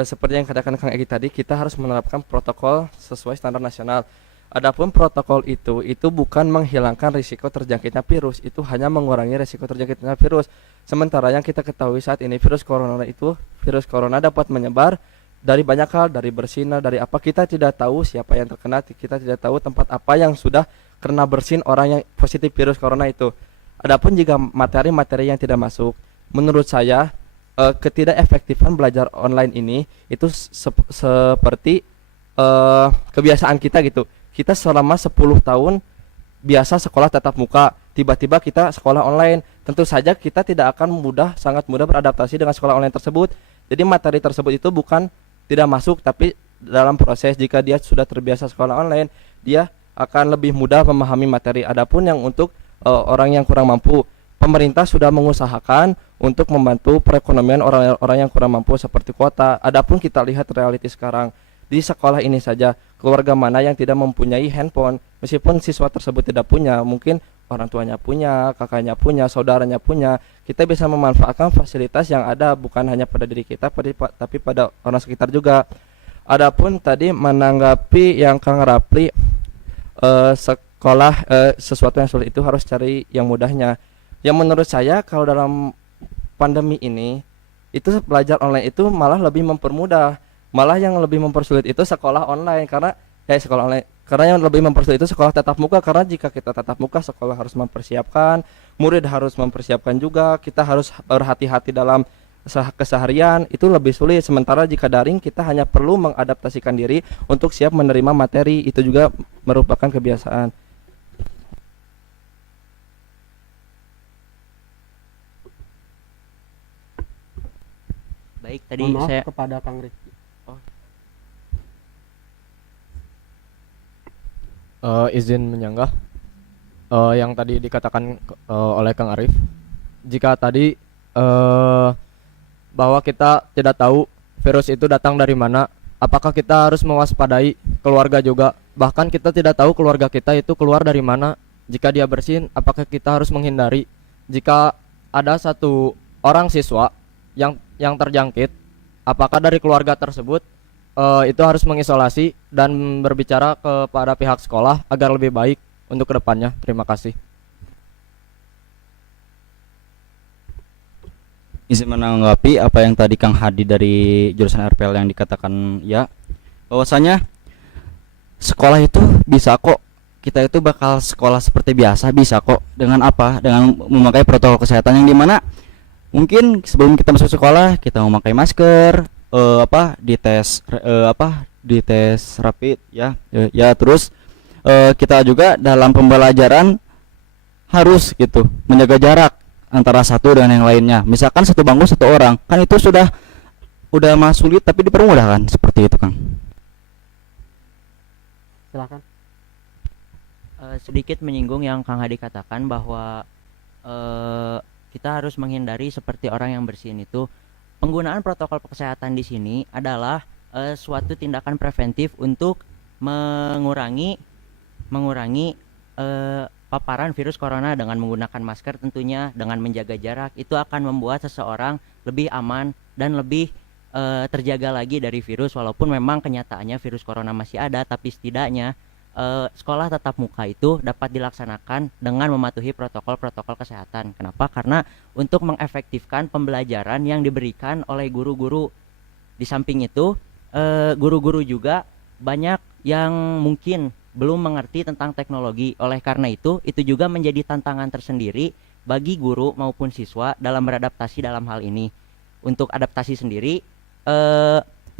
seperti yang katakan Kang Egi tadi, kita harus menerapkan protokol sesuai standar nasional. Adapun protokol itu bukan menghilangkan risiko terjangkitnya virus, itu hanya mengurangi risiko terjangkitnya virus. Sementara yang kita ketahui saat ini virus corona dapat menyebar dari banyak hal, dari bersin, dari apa, kita tidak tahu siapa yang terkena, kita tidak tahu tempat apa yang sudah kena bersin orang yang positif virus corona itu. Adapun jika materi-materi yang tidak masuk, menurut saya ketidakefektifan belajar online ini itu seperti kebiasaan kita gitu. Kita selama 10 tahun biasa sekolah tatap muka, tiba-tiba kita sekolah online. Tentu saja kita tidak akan sangat mudah beradaptasi dengan sekolah online tersebut. Jadi materi tersebut itu bukan tidak masuk, tapi dalam proses jika dia sudah terbiasa sekolah online, dia akan lebih mudah memahami materi. Adapun yang untuk orang yang kurang mampu, pemerintah sudah mengusahakan untuk membantu perekonomian orang-orang yang kurang mampu seperti kuota. Adapun kita lihat realiti sekarang di sekolah ini saja, keluarga mana yang tidak mempunyai handphone, meskipun siswa tersebut tidak punya, mungkin orang tuanya punya, kakaknya punya, saudaranya punya, kita bisa memanfaatkan fasilitas yang ada bukan hanya pada diri kita, tapi pada orang sekitar juga. Adapun tadi menanggapi yang Kang Rapli, sekolah sesuatu yang sulit itu harus cari yang mudahnya. Yang menurut saya kalau dalam pandemi ini itu belajar online itu malah lebih mempermudah, malah yang lebih mempersulit itu sekolah online karena yang lebih mempersulit itu sekolah tatap muka, karena jika kita tatap muka sekolah harus mempersiapkan, murid harus mempersiapkan juga, kita harus berhati-hati dalam keseharian, itu lebih sulit. Sementara jika daring kita hanya perlu mengadaptasikan diri untuk siap menerima materi, itu juga merupakan kebiasaan. Baik, tadi Mohon maaf saya kepada Kang Rifki. Izin menyanggah yang tadi dikatakan oleh Kang Arif. Jika tadi bahwa kita tidak tahu virus itu datang dari mana, apakah kita harus mewaspadai keluarga juga? Bahkan kita tidak tahu keluarga kita itu keluar dari mana. Jika dia bersin, apakah kita harus menghindari? Jika ada satu orang siswa yang terjangkit, apakah dari keluarga tersebut itu harus mengisolasi dan berbicara kepada pihak sekolah agar lebih baik untuk kedepannya. Terima kasih. Izin menanggapi apa yang tadi Kang Hadi dari jurusan RPL yang dikatakan, ya, bahwasanya sekolah itu bisa kok, kita itu bakal sekolah seperti biasa, bisa kok, dengan apa, dengan memakai protokol kesehatan yang dimana mungkin sebelum kita masuk sekolah kita memakai masker, dites rapid, ya terus kita juga dalam pembelajaran harus gitu menjaga jarak antara satu dengan yang lainnya. Misalkan satu bangku satu orang, kan itu udah mah sulit tapi dipermudah kan, seperti itu Kang. Silakan. Sedikit menyinggung yang Kang Hadi katakan bahwa kita harus menghindari seperti orang yang bersin itu. Penggunaan protokol kesehatan di sini adalah suatu tindakan preventif untuk mengurangi paparan virus corona dengan menggunakan masker, tentunya dengan menjaga jarak. Itu akan membuat seseorang lebih aman dan lebih terjaga lagi dari virus. Walaupun memang kenyataannya virus corona masih ada, tapi setidaknya sekolah tatap muka itu dapat dilaksanakan dengan mematuhi protokol-protokol kesehatan. Kenapa? Karena untuk mengefektifkan pembelajaran yang diberikan oleh guru-guru. Di samping itu guru-guru juga banyak yang mungkin belum mengerti tentang teknologi. Oleh karena itu juga menjadi tantangan tersendiri bagi guru maupun siswa dalam beradaptasi dalam hal ini. Untuk adaptasi sendiri,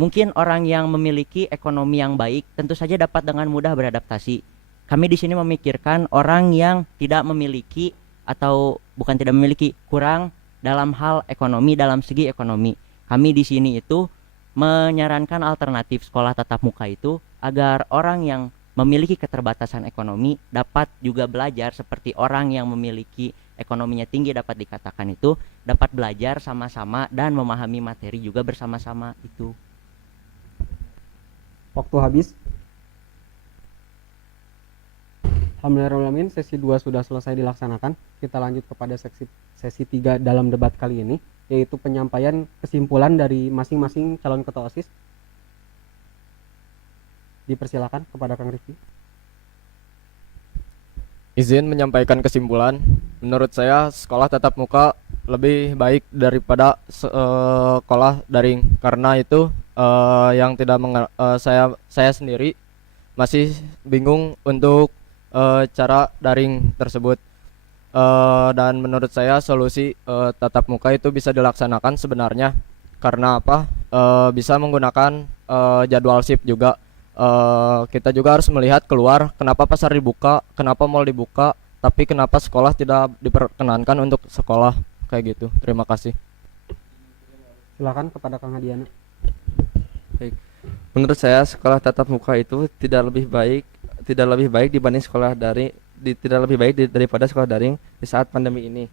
mungkin orang yang memiliki ekonomi yang baik tentu saja dapat dengan mudah beradaptasi. Kami di sini memikirkan orang yang tidak memiliki, atau bukan tidak memiliki, kurang dalam hal ekonomi, dalam segi ekonomi. Kami di sini itu menyarankan alternatif sekolah tatap muka itu agar orang yang memiliki keterbatasan ekonomi dapat juga belajar seperti orang yang memiliki ekonominya tinggi, dapat dikatakan itu dapat belajar sama-sama dan memahami materi juga bersama-sama itu. Waktu habis. Alhamdulillahirrahmanirrahim, sesi 2 sudah selesai dilaksanakan. Kita lanjut kepada sesi 3 dalam debat kali ini, yaitu penyampaian kesimpulan dari masing-masing calon ketua OSIS. Dipersilakan kepada Kang Rifki. Izin menyampaikan kesimpulan. Menurut saya sekolah tatap muka lebih baik daripada sekolah daring, karena itu yang tidak saya sendiri masih bingung untuk cara daring tersebut. Dan menurut saya solusi tatap muka itu bisa dilaksanakan sebenarnya, karena apa? Bisa menggunakan jadwal shift juga. Kita juga harus melihat keluar, kenapa pasar dibuka, kenapa mall dibuka, tapi kenapa sekolah tidak diperkenankan untuk sekolah, kayak gitu. Terima kasih. Silakan kepada Kang Hadiana. Baik. Menurut saya sekolah tatap muka itu tidak lebih baik dibanding sekolah daring, tidak lebih baik daripada sekolah daring di saat pandemi ini.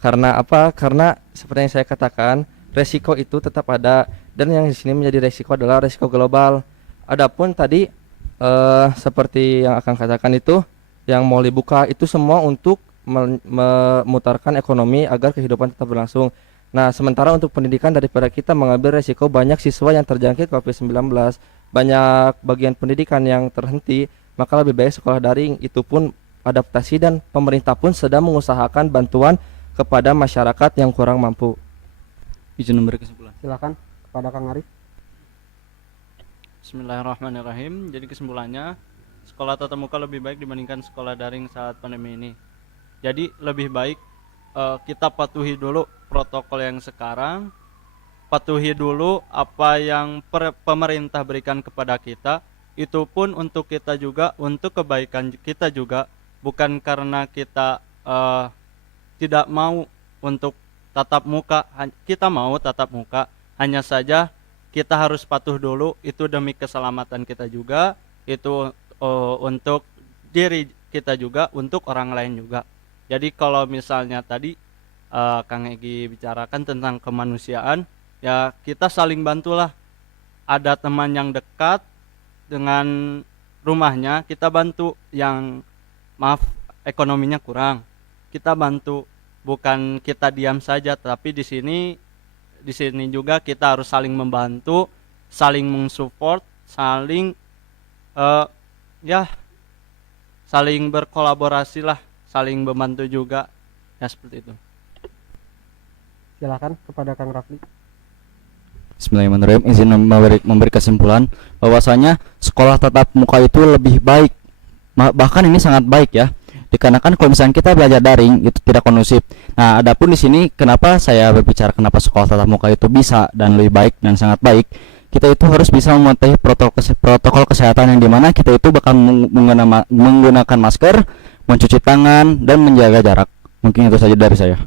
Karena apa? Karena seperti yang saya katakan, resiko itu tetap ada, dan yang di sini menjadi resiko adalah resiko global. Adapun tadi seperti yang akan katakan itu, yang mau dibuka itu semua untuk memutarkan ekonomi agar kehidupan tetap berlangsung. Nah, sementara untuk pendidikan, daripada kita mengambil resiko banyak siswa yang terjangkit COVID-19, banyak bagian pendidikan yang terhenti, maka lebih baik sekolah daring. Itu pun adaptasi, dan pemerintah pun sedang mengusahakan bantuan kepada masyarakat yang kurang mampu. Izin memberi kesimpulan. Silakan kepada Kang Arif. Bismillahirrahmanirrahim. Jadi kesimpulannya, sekolah tatap muka lebih baik dibandingkan sekolah daring saat pandemi ini. Jadi lebih baik kita patuhi dulu protokol yang sekarang, patuhi dulu apa yang pemerintah berikan kepada kita. Itu pun untuk kita juga, untuk kebaikan kita juga, bukan karena kita tidak mau untuk tatap muka. Kita mau tatap muka, hanya saja kita harus patuh dulu, itu demi keselamatan kita juga, itu untuk diri kita juga, untuk orang lain juga. Jadi kalau misalnya tadi Kang Egi bicarakan tentang kemanusiaan, ya kita saling bantulah. Ada teman yang dekat dengan rumahnya, kita bantu. Yang maaf ekonominya kurang, kita bantu. Bukan kita diam saja, tapi di sini di sini juga kita harus saling membantu, saling mensupport, saling eh, ya saling berkolaborasi lah, saling membantu juga ya seperti itu. Silakan kepada Kang Rafli. Bismillahirrahmanirrahim. Izin memberi kesimpulan bahwasanya sekolah tatap muka itu lebih baik, bahkan ini sangat baik ya, dikarenakan kalau misalnya kita belajar daring itu tidak kondusif. Nah, adapun di sini kenapa saya berbicara kenapa sekolah tatap muka itu bisa dan lebih baik dan sangat baik, kita itu harus bisa mematuhi protokol kesehatan yang dimana kita itu bakal menggunakan masker, mencuci tangan, dan menjaga jarak. Mungkin itu saja dari saya.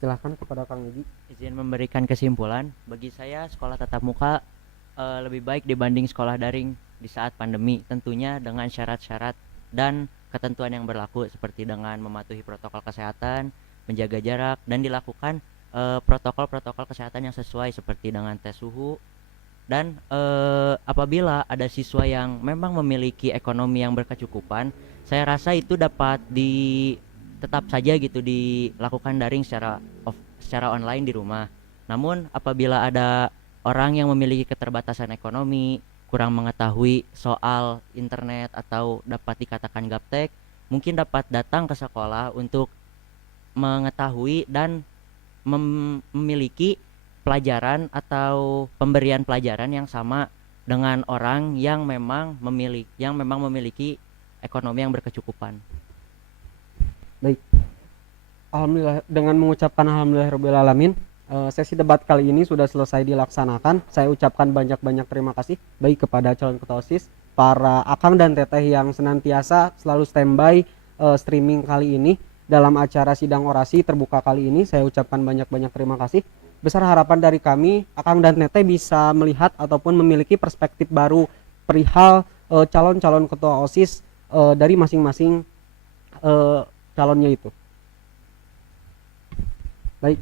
Silakan kepada Kang Egi. Izin memberikan kesimpulan, bagi saya sekolah tatap muka lebih baik dibanding sekolah daring di saat pandemi, tentunya dengan syarat-syarat dan ketentuan yang berlaku seperti dengan mematuhi protokol kesehatan, menjaga jarak, dan dilakukan protokol-protokol kesehatan yang sesuai seperti dengan tes suhu. Dan apabila ada siswa yang memang memiliki ekonomi yang berkecukupan, saya rasa itu dapat tetap saja gitu dilakukan daring secara online di rumah. Namun apabila ada orang yang memiliki keterbatasan ekonomi, kurang mengetahui soal internet atau dapat dikatakan gaptek, mungkin dapat datang ke sekolah untuk mengetahui dan memiliki pelajaran atau pemberian pelajaran yang sama dengan orang yang memang memiliki ekonomi yang berkecukupan. Baik. Alhamdulillah, dengan mengucapkan alhamdulillahirabbil alamin, sesi debat kali ini sudah selesai dilaksanakan. Saya ucapkan banyak-banyak terima kasih baik kepada calon ketua OSIS, para akang dan teteh yang senantiasa selalu standby streaming kali ini dalam acara sidang orasi terbuka kali ini. Saya ucapkan banyak-banyak terima kasih. Besar harapan dari kami, akang dan teteh bisa melihat ataupun memiliki perspektif baru perihal calon-calon ketua OSIS dari masing-masing calonnya itu. Baik,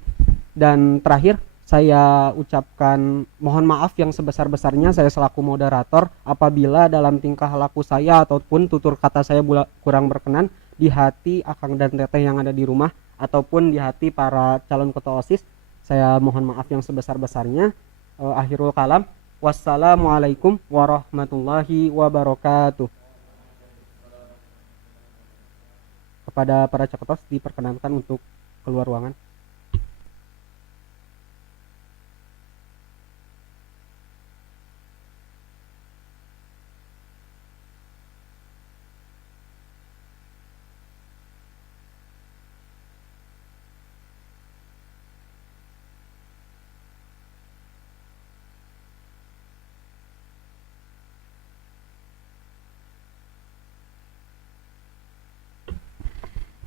dan terakhir saya ucapkan mohon maaf yang sebesar-besarnya saya selaku moderator apabila dalam tingkah laku saya ataupun tutur kata saya kurang berkenan di hati akang dan teteh yang ada di rumah ataupun di hati para calon ketua OSIS. Saya mohon maaf yang sebesar-besarnya. Akhirul kalam, wassalamualaikum warahmatullahi wabarakatuh. Kepada para caketos diperkenankan untuk keluar ruangan.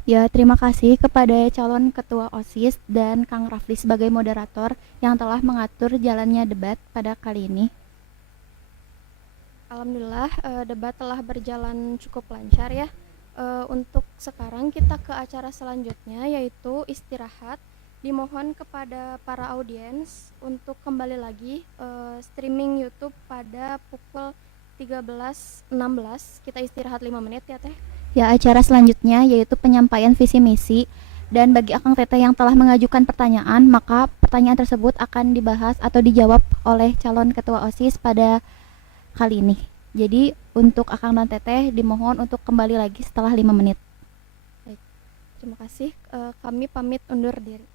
Ya, terima kasih kepada calon ketua OSIS dan Kang Rafli sebagai moderator yang telah mengatur jalannya debat pada kali ini. Alhamdulillah, debat telah berjalan cukup lancar ya. Untuk sekarang kita ke acara selanjutnya yaitu istirahat. Dimohon kepada para audiens untuk kembali lagi streaming YouTube pada pukul 13.16. Kita istirahat 5 menit ya Teh. Ya, acara selanjutnya yaitu penyampaian visi misi, dan bagi akang teteh yang telah mengajukan pertanyaan, maka pertanyaan tersebut akan dibahas atau dijawab oleh calon ketua OSIS pada kali ini. Jadi untuk akang dan teteh dimohon untuk kembali lagi setelah 5 menit. Baik, terima kasih. Kami pamit undur diri.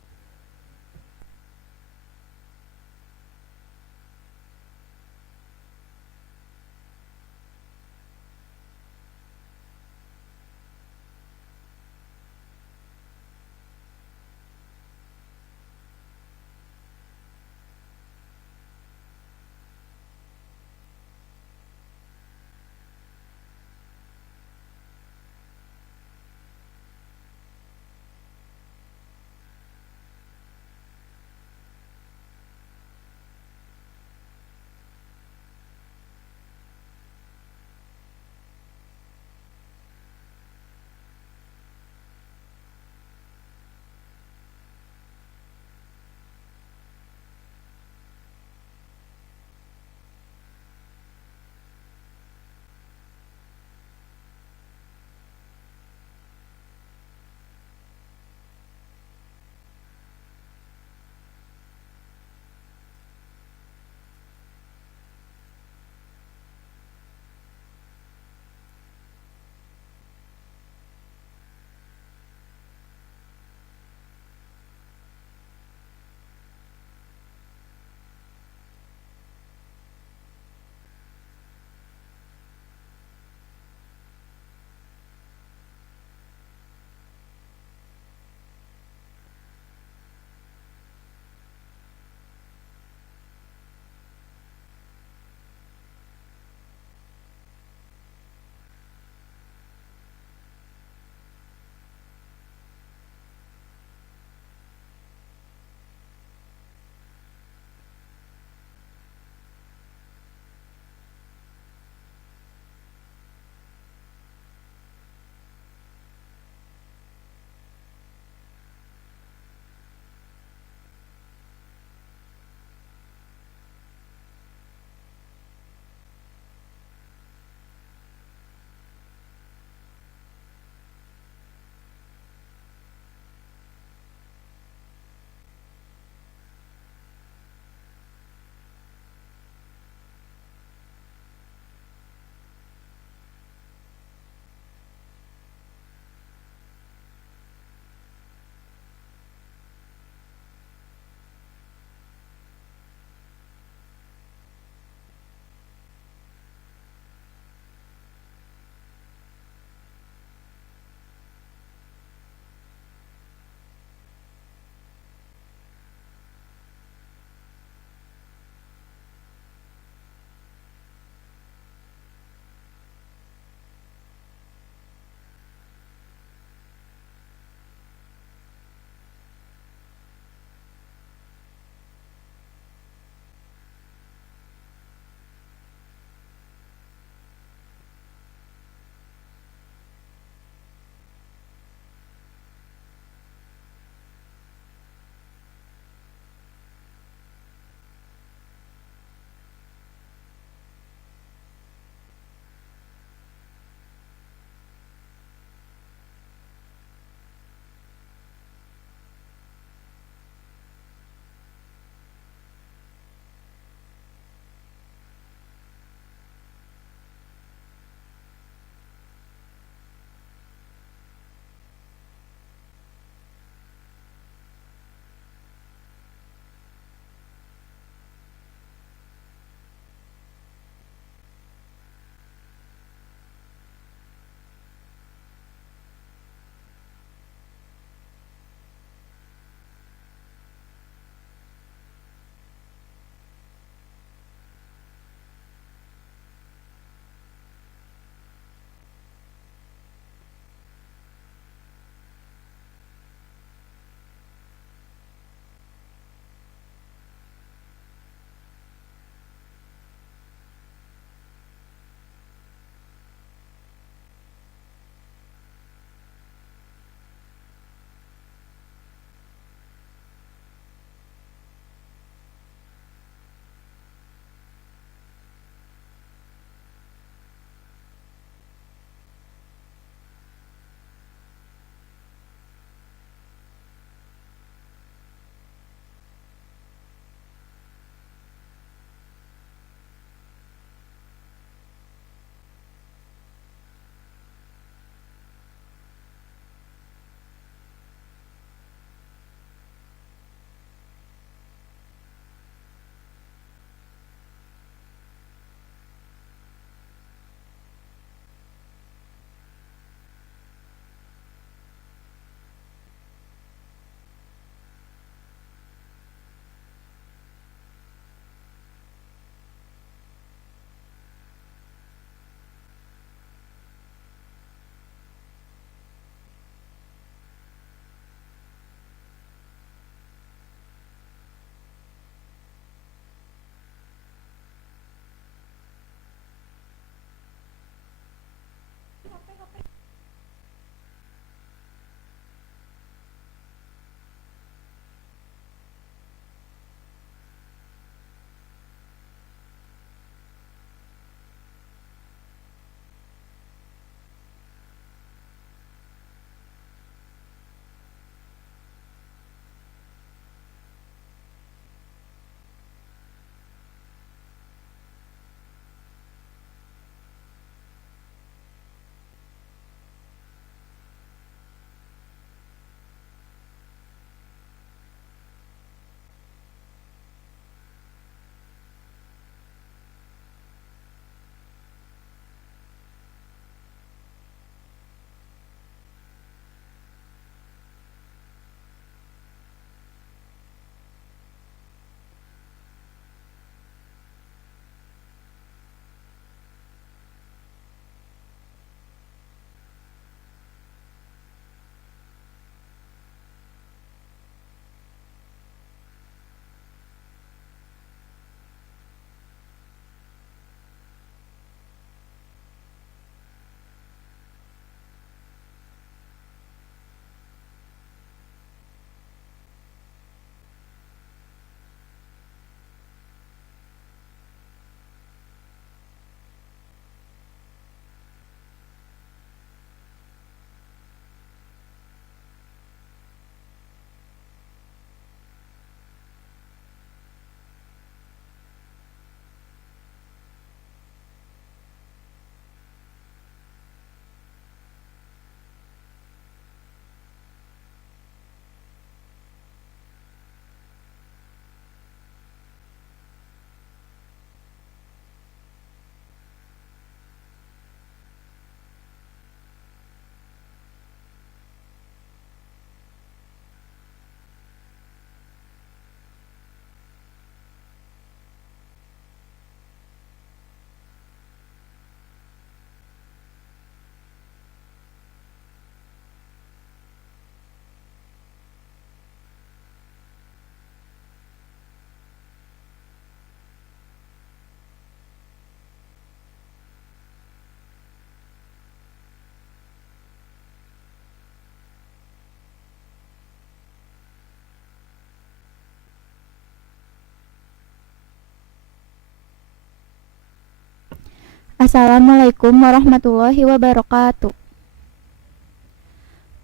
Assalamualaikum warahmatullahi wabarakatuh.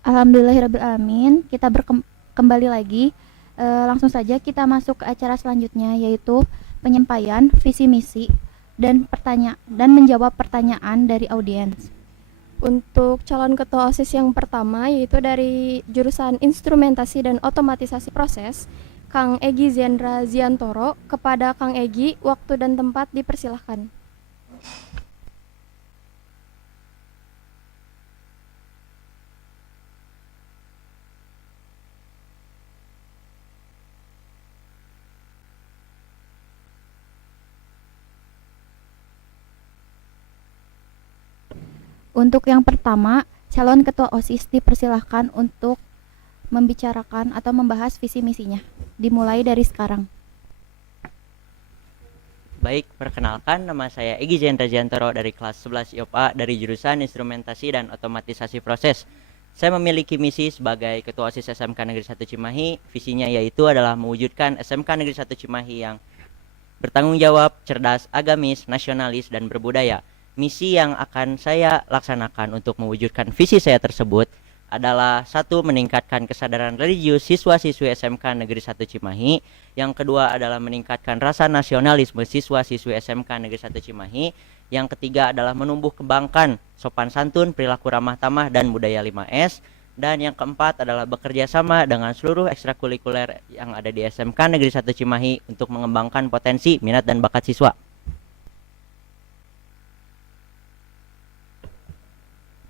Alhamdulillahirrabbilalamin. Kita kembali lagi. Langsung saja kita masuk ke acara selanjutnya, yaitu penyampaian visi misi dan menjawab pertanyaan dari audiens. Untuk calon ketua OSIS yang pertama yaitu dari jurusan Instrumentasi dan Otomatisasi Proses, Kang Egi Zendra Ziantoro. Kepada Kang Egi, waktu dan tempat dipersilahkan. Untuk yang pertama, calon ketua OSIS dipersilahkan untuk membicarakan atau membahas visi misinya. Dimulai dari sekarang. Baik, perkenalkan nama saya Egi Zendra Ziantoro dari kelas 11 IOPA dari jurusan Instrumentasi dan Otomatisasi Proses. Saya memiliki misi sebagai ketua OSIS SMK Negeri 1 Cimahi. Visinya yaitu adalah mewujudkan SMK Negeri 1 Cimahi yang bertanggung jawab, cerdas, agamis, nasionalis, dan berbudaya. Misi yang akan saya laksanakan untuk mewujudkan visi saya tersebut adalah satu, meningkatkan kesadaran religius siswa-siswi SMK Negeri 1 Cimahi. Yang kedua adalah meningkatkan rasa nasionalisme siswa-siswi SMK Negeri 1 Cimahi. Yang ketiga adalah menumbuh kembangkan sopan santun, perilaku ramah tamah, dan budaya 5S. Dan yang keempat adalah bekerja sama dengan seluruh ekstrakurikuler yang ada di SMK Negeri 1 Cimahi untuk mengembangkan potensi, minat, dan bakat siswa.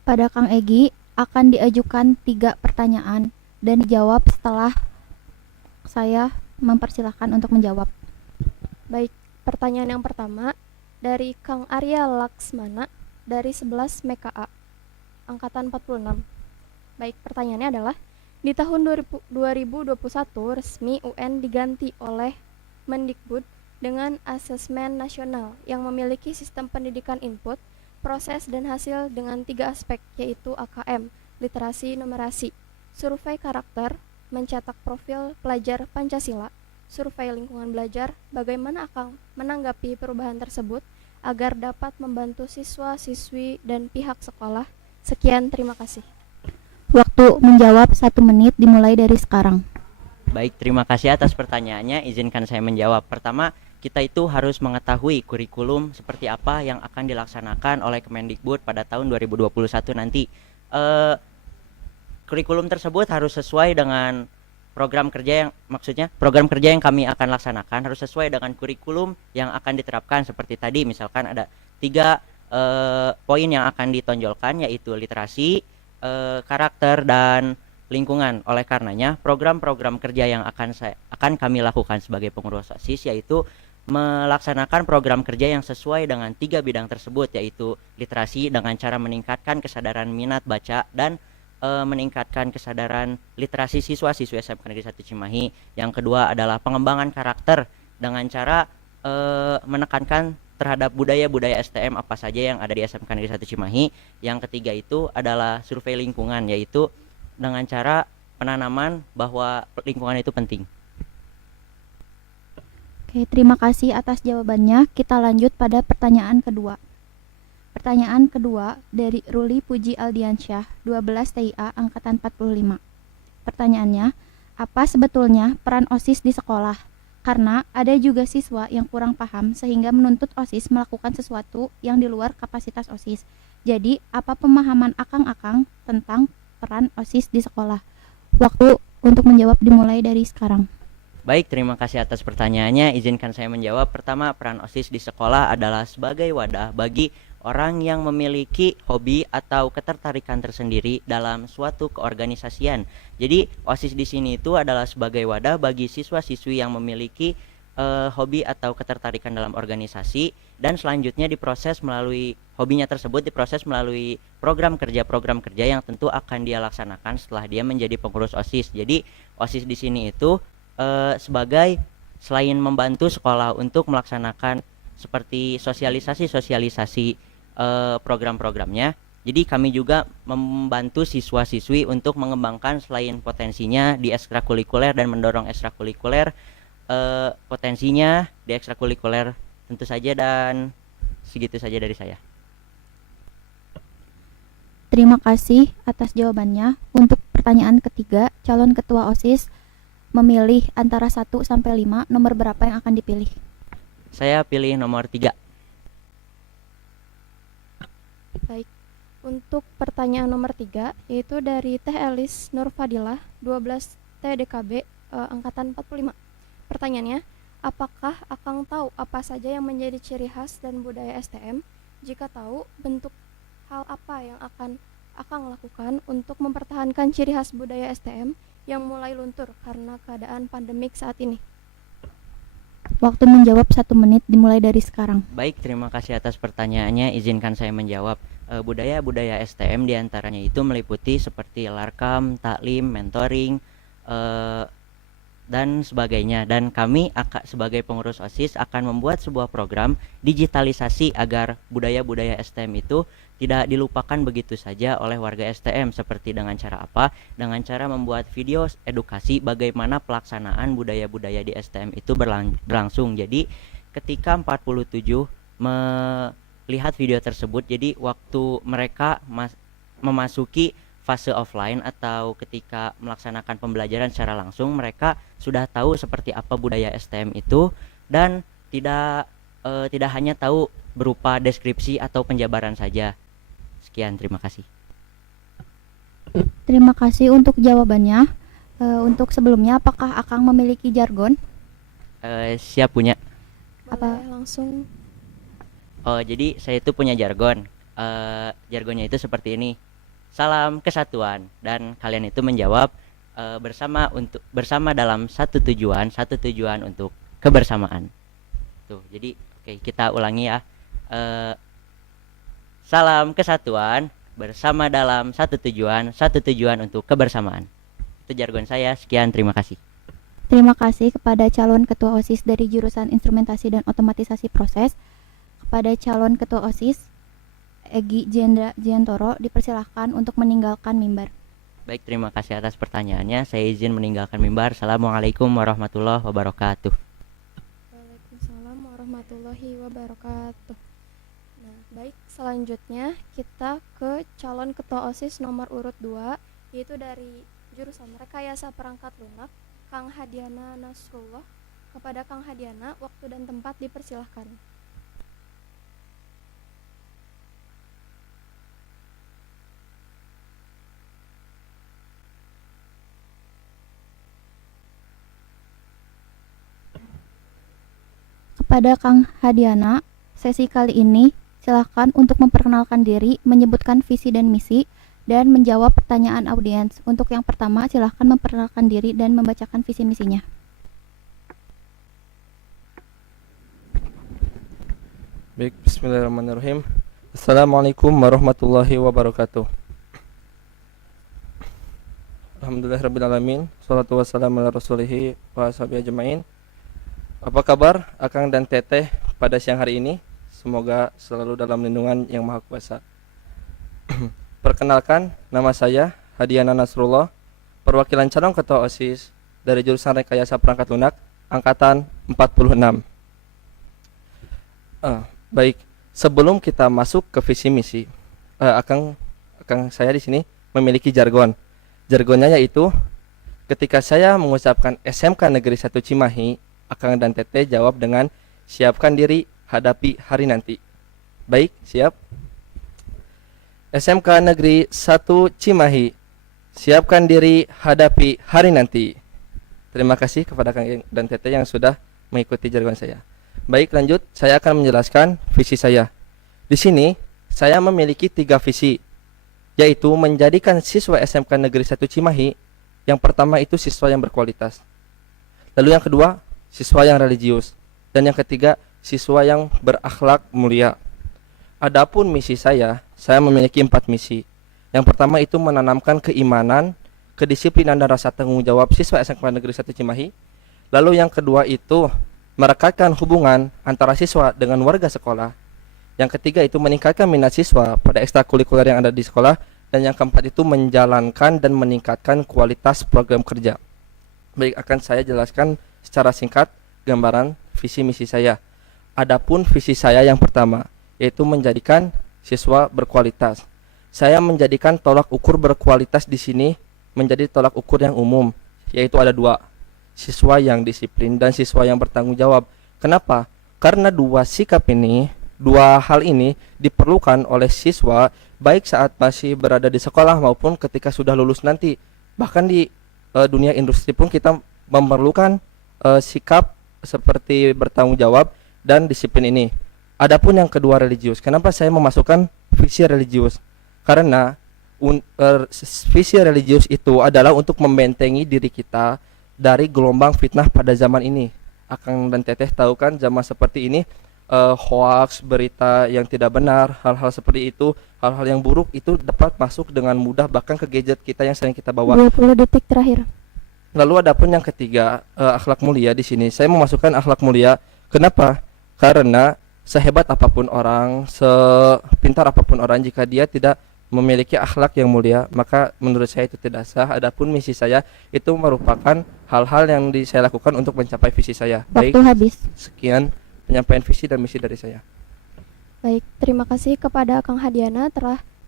Pada Kang Egi akan diajukan 3 pertanyaan dan dijawab setelah saya mempersilahkan untuk menjawab. Baik, pertanyaan yang pertama dari Kang Arya Laksmana dari 11 MKA angkatan 46. Baik, pertanyaannya adalah di tahun 2021 resmi UN diganti oleh Mendikbud dengan asesmen nasional yang memiliki sistem pendidikan input, proses, dan hasil dengan 3 aspek, yaitu AKM, literasi, numerasi, survei karakter, mencetak profil pelajar Pancasila, survei lingkungan belajar. Bagaimana Akang menanggapi perubahan tersebut agar dapat membantu siswa, siswi, dan pihak sekolah? Sekian, terima kasih. Waktu menjawab 1 menit dimulai dari sekarang. Baik, terima kasih atas pertanyaannya. Izinkan saya menjawab. Pertama, kita itu harus mengetahui kurikulum seperti apa yang akan dilaksanakan oleh Kemendikbud pada tahun 2021 nanti. Kurikulum tersebut harus sesuai dengan program kerja yang kami akan laksanakan harus sesuai dengan kurikulum yang akan diterapkan. Seperti tadi misalkan ada 3 poin yang akan ditonjolkan, yaitu literasi, karakter, dan lingkungan. Oleh karenanya program-program kerja yang akan kami lakukan sebagai pengurus OSIS yaitu melaksanakan program kerja yang sesuai dengan 3 bidang tersebut, yaitu literasi dengan cara meningkatkan kesadaran minat baca dan meningkatkan kesadaran literasi siswa-siswi SMK Negeri 1 Cimahi. Yang kedua adalah pengembangan karakter dengan cara menekankan terhadap budaya-budaya STM apa saja yang ada di SMK Negeri 1 Cimahi. Yang ketiga itu adalah survei lingkungan, yaitu dengan cara penanaman bahwa lingkungan itu penting. Oke, terima kasih atas jawabannya. Kita lanjut pada pertanyaan kedua. Pertanyaan kedua dari Ruli Puji Aldiansyah, 12 TIA angkatan 45. Pertanyaannya, apa sebetulnya peran OSIS di sekolah? Karena ada juga siswa yang kurang paham sehingga menuntut OSIS melakukan sesuatu yang di luar kapasitas OSIS. Jadi, apa pemahaman Akang-Akang tentang peran OSIS di sekolah? Waktu untuk menjawab dimulai dari sekarang. Baik, terima kasih atas pertanyaannya. Izinkan saya menjawab. Pertama, peran OSIS di sekolah adalah sebagai wadah bagi orang yang memiliki hobi atau ketertarikan tersendiri dalam suatu keorganisasian. Jadi, OSIS di sini itu adalah sebagai wadah bagi siswa-siswi yang memiliki hobi atau ketertarikan dalam organisasi, dan selanjutnya diproses melalui hobinya tersebut diproses melalui program kerja yang tentu akan dia laksanakan setelah dia menjadi pengurus OSIS. Jadi, OSIS di sini itu sebagai selain membantu sekolah untuk melaksanakan seperti sosialisasi program-programnya, jadi kami juga membantu siswa-siswi untuk mengembangkan selain potensinya di ekstrakurikuler dan mendorong ekstrakurikuler potensinya di ekstrakurikuler tentu saja. Dan segitu saja dari saya. Terima kasih atas jawabannya. Untuk pertanyaan ketiga, calon ketua OSIS memilih antara 1 sampai 5, nomor berapa yang akan dipilih? Saya pilih nomor 3. Baik. Untuk pertanyaan nomor 3, yaitu dari Teh Elis Nurfadilah, 12 TDKB, angkatan 45. Pertanyaannya, apakah Akang tahu apa saja yang menjadi ciri khas dan budaya STM? Jika tahu, bentuk hal apa yang akan Akang lakukan untuk mempertahankan ciri khas budaya STM yang mulai luntur karena keadaan pandemik saat ini? Waktu menjawab 1 menit dimulai dari sekarang. Baik, terima kasih atas pertanyaannya. Izinkan saya menjawab. Budaya-budaya STM diantaranya itu meliputi seperti larkam, taklim, mentoring, dan sebagainya. Dan kami sebagai pengurus OSIS akan membuat sebuah program digitalisasi agar budaya-budaya STM itu tidak dilupakan begitu saja oleh warga STM. Seperti dengan cara apa? Dengan cara membuat video edukasi bagaimana pelaksanaan budaya-budaya di STM itu berlangsung. Jadi ketika 47 melihat video tersebut, jadi waktu mereka memasuki fase offline atau ketika melaksanakan pembelajaran secara langsung, mereka sudah tahu seperti apa budaya STM itu, dan tidak hanya tahu berupa deskripsi atau penjabaran saja. Sekian, terima kasih. Terima kasih untuk jawabannya. Untuk sebelumnya, apakah Akang memiliki jargon? Siap punya. Boleh langsung. Oh, jadi saya itu punya jargon. Jargonnya itu seperti ini. Salam kesatuan, dan kalian itu menjawab bersama dalam satu tujuan untuk kebersamaan. Tuh, jadi oke, kita ulangi ya. Salam kesatuan, bersama dalam satu tujuan untuk kebersamaan. Itu jargon saya. Sekian, terima kasih. Terima kasih kepada calon ketua OSIS dari jurusan Instrumentasi dan Otomatisasi Proses. Kepada calon ketua OSIS Egi Jiantoro dipersilahkan untuk meninggalkan mimbar. Baik, terima kasih atas pertanyaannya. Saya izin meninggalkan mimbar. Assalamualaikum warahmatullahi wabarakatuh. Waalaikumsalam warahmatullahi wabarakatuh. Nah, baik, selanjutnya kita ke calon ketua OSIS nomor urut 2, yaitu dari jurusan Rekayasa Perangkat Lunak, Kang Hadiana Nasrullah. Kepada Kang Hadiana, waktu dan tempat dipersilahkan. Kepada Kang Hadiana, sesi kali ini silakan untuk memperkenalkan diri, menyebutkan visi dan misi, dan menjawab pertanyaan audiens. Untuk yang pertama, silakan memperkenalkan diri dan membacakan visi misinya. Baik, bismillahirrahmanirrahim. Assalamualaikum warahmatullahi wabarakatuh. Alhamdulillahirrabbilalamin. Salatu wassalamu ala rasulihi wa ashabihi ajma'in. Apa kabar Akang dan Teteh pada siang hari ini? Semoga selalu dalam lindungan Yang Maha Kuasa. Perkenalkan, nama saya Hadiana Nasrullah, perwakilan calon ketua OSIS dari jurusan Rekayasa Perangkat Lunak, angkatan 46. Baik, sebelum kita masuk ke visi misi, Akang saya di sini memiliki jargon. Jargonnya yaitu ketika saya mengucapkan SMK Negeri 1 Cimahi, Akang dan Teteh jawab dengan siapkan diri hadapi hari nanti. Baik, siap. SMK Negeri 1 Cimahi, siapkan diri hadapi hari nanti. Terima kasih kepada Akang dan Teteh yang sudah mengikuti jargon saya. Baik, lanjut, saya akan menjelaskan visi saya. Di sini saya memiliki 3 visi, yaitu menjadikan siswa SMK Negeri 1 Cimahi, yang pertama itu siswa yang berkualitas. Lalu yang kedua, siswa yang religius, dan yang ketiga, siswa yang berakhlak mulia. Adapun misi saya memiliki 4 misi. Yang pertama itu menanamkan keimanan, kedisiplinan dan rasa tanggung jawab siswa SMK Negeri 1 Cimahi. Lalu yang kedua itu merekatkan hubungan antara siswa dengan warga sekolah. Yang ketiga itu meningkatkan minat siswa pada ekstrakurikuler yang ada di sekolah. Dan yang keempat itu menjalankan dan meningkatkan kualitas program kerja. Baik, akan saya jelaskan secara singkat gambaran visi misi saya. Adapun visi saya yang pertama yaitu menjadikan siswa berkualitas. saya menjadikan tolak ukur berkualitas di sini menjadi tolak ukur yang umum, yaitu ada dua, siswa yang disiplin dan siswa yang bertanggung jawab. Kenapa? Karena dua hal ini diperlukan oleh siswa baik saat masih berada di sekolah maupun ketika sudah lulus nanti. Bahkan di dunia industri pun kita memerlukan sikap seperti bertanggung jawab dan disiplin ini. Adapun yang kedua, religius. Kenapa saya memasukkan visi religius? Karena visi religius itu adalah untuk membentengi diri kita dari gelombang fitnah pada zaman ini. Akang dan Teteh tahu kan zaman seperti ini, hoax, berita yang tidak benar, hal-hal seperti itu, hal-hal yang buruk itu dapat masuk dengan mudah bahkan ke gadget kita yang sering kita bawa. 20 detik terakhir. Lalu adapun yang ketiga, akhlak mulia. Di sini saya memasukkan akhlak mulia. Kenapa? Karena sehebat apapun orang, sepintar apapun orang, jika dia tidak memiliki akhlak yang mulia, maka menurut saya itu tidak sah. Adapun misi saya itu merupakan hal-hal yang saya lakukan untuk mencapai visi saya. Waktu Baik, habis. sekian penyampaian visi dan misi dari saya. Baik, terima kasih kepada Kang Hadiana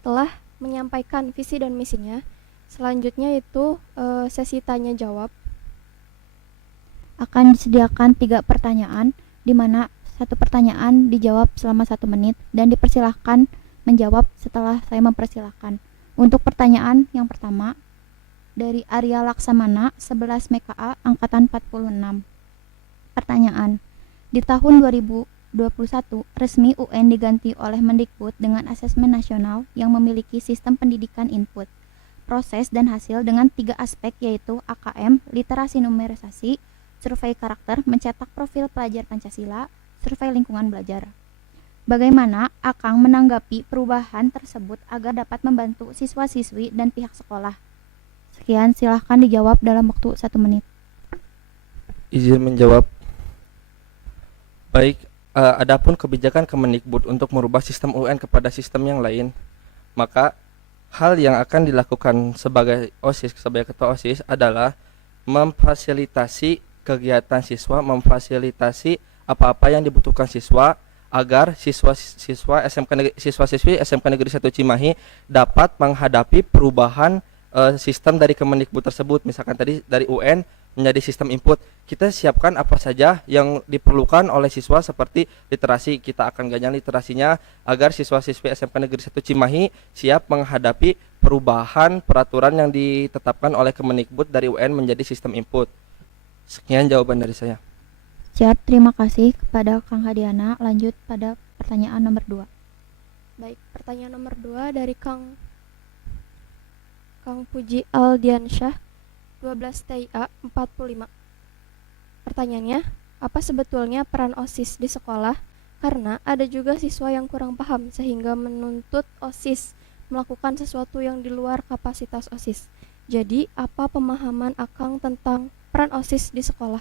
telah menyampaikan visi dan misinya. Selanjutnya itu sesi tanya jawab. Akan disediakan 3 pertanyaan, di mana 1 pertanyaan dijawab selama 1 menit dan dipersilahkan menjawab setelah saya mempersilahkan. Untuk pertanyaan yang pertama dari Arya Laksamana, 11 MKA angkatan 46. Pertanyaan: di tahun 2021 resmi UN diganti oleh Mendikbud dengan asesmen nasional yang memiliki sistem pendidikan input, proses dan hasil dengan 3 aspek, yaitu AKM, literasi numerisasi, survei karakter, mencetak profil pelajar Pancasila, survei lingkungan belajar. Bagaimana Akang menanggapi perubahan tersebut agar dapat membantu siswa-siswi dan pihak sekolah? Sekian, silahkan dijawab dalam waktu 1 menit. Izin menjawab. Baik, adapun kebijakan Kemendikbud untuk merubah sistem UN kepada sistem yang lain, maka hal yang akan dilakukan sebagai ketua OSIS adalah memfasilitasi kegiatan siswa, memfasilitasi apa-apa yang dibutuhkan siswa agar siswa-siswi SMK Negeri 1 Cimahi dapat menghadapi perubahan sistem dari Kemendikbud tersebut. Misalkan tadi dari UN menjadi sistem input, kita siapkan apa saja yang diperlukan oleh siswa seperti literasi. Kita akan ganyang literasinya agar siswa-siswi SMK Negeri 1 Cimahi siap menghadapi perubahan peraturan yang ditetapkan oleh Kemendikbud dari UN menjadi sistem input. Sekian jawaban dari saya. Siap, terima kasih kepada Kang Hadiana. Lanjut pada pertanyaan nomor 2. Baik, pertanyaan nomor 2 dari Kang Puji Aldiansyah, 12 TIA 45. Pertanyaannya, apa sebetulnya peran OSIS di sekolah? Karena ada juga siswa yang kurang paham sehingga menuntut OSIS melakukan sesuatu yang di luar kapasitas OSIS. Jadi, apa pemahaman Akang tentang peran OSIS di sekolah?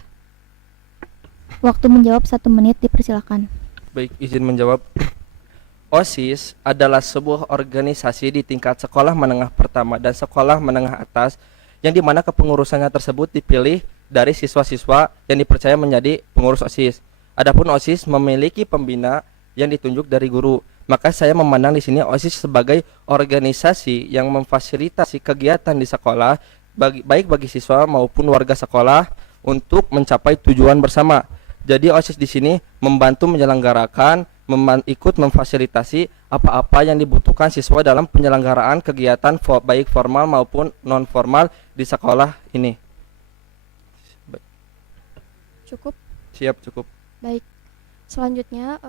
Waktu menjawab 1 menit, dipersilakan. Baik, izin menjawab. OSIS adalah sebuah organisasi di tingkat sekolah menengah pertama dan sekolah menengah atas yang dimana kepengurusannya tersebut dipilih dari siswa-siswa yang dipercaya menjadi pengurus OSIS. Adapun OSIS memiliki pembina yang ditunjuk dari guru. Maka saya memandang di sini OSIS sebagai organisasi yang memfasilitasi kegiatan di sekolah baik bagi siswa maupun warga sekolah untuk mencapai tujuan bersama. Jadi OSIS di sini membantu menyelenggarakan, ikut memfasilitasi apa-apa yang dibutuhkan siswa dalam penyelenggaraan kegiatan baik formal maupun non formal di sekolah ini. Cukup? Siap, cukup. Baik. Selanjutnya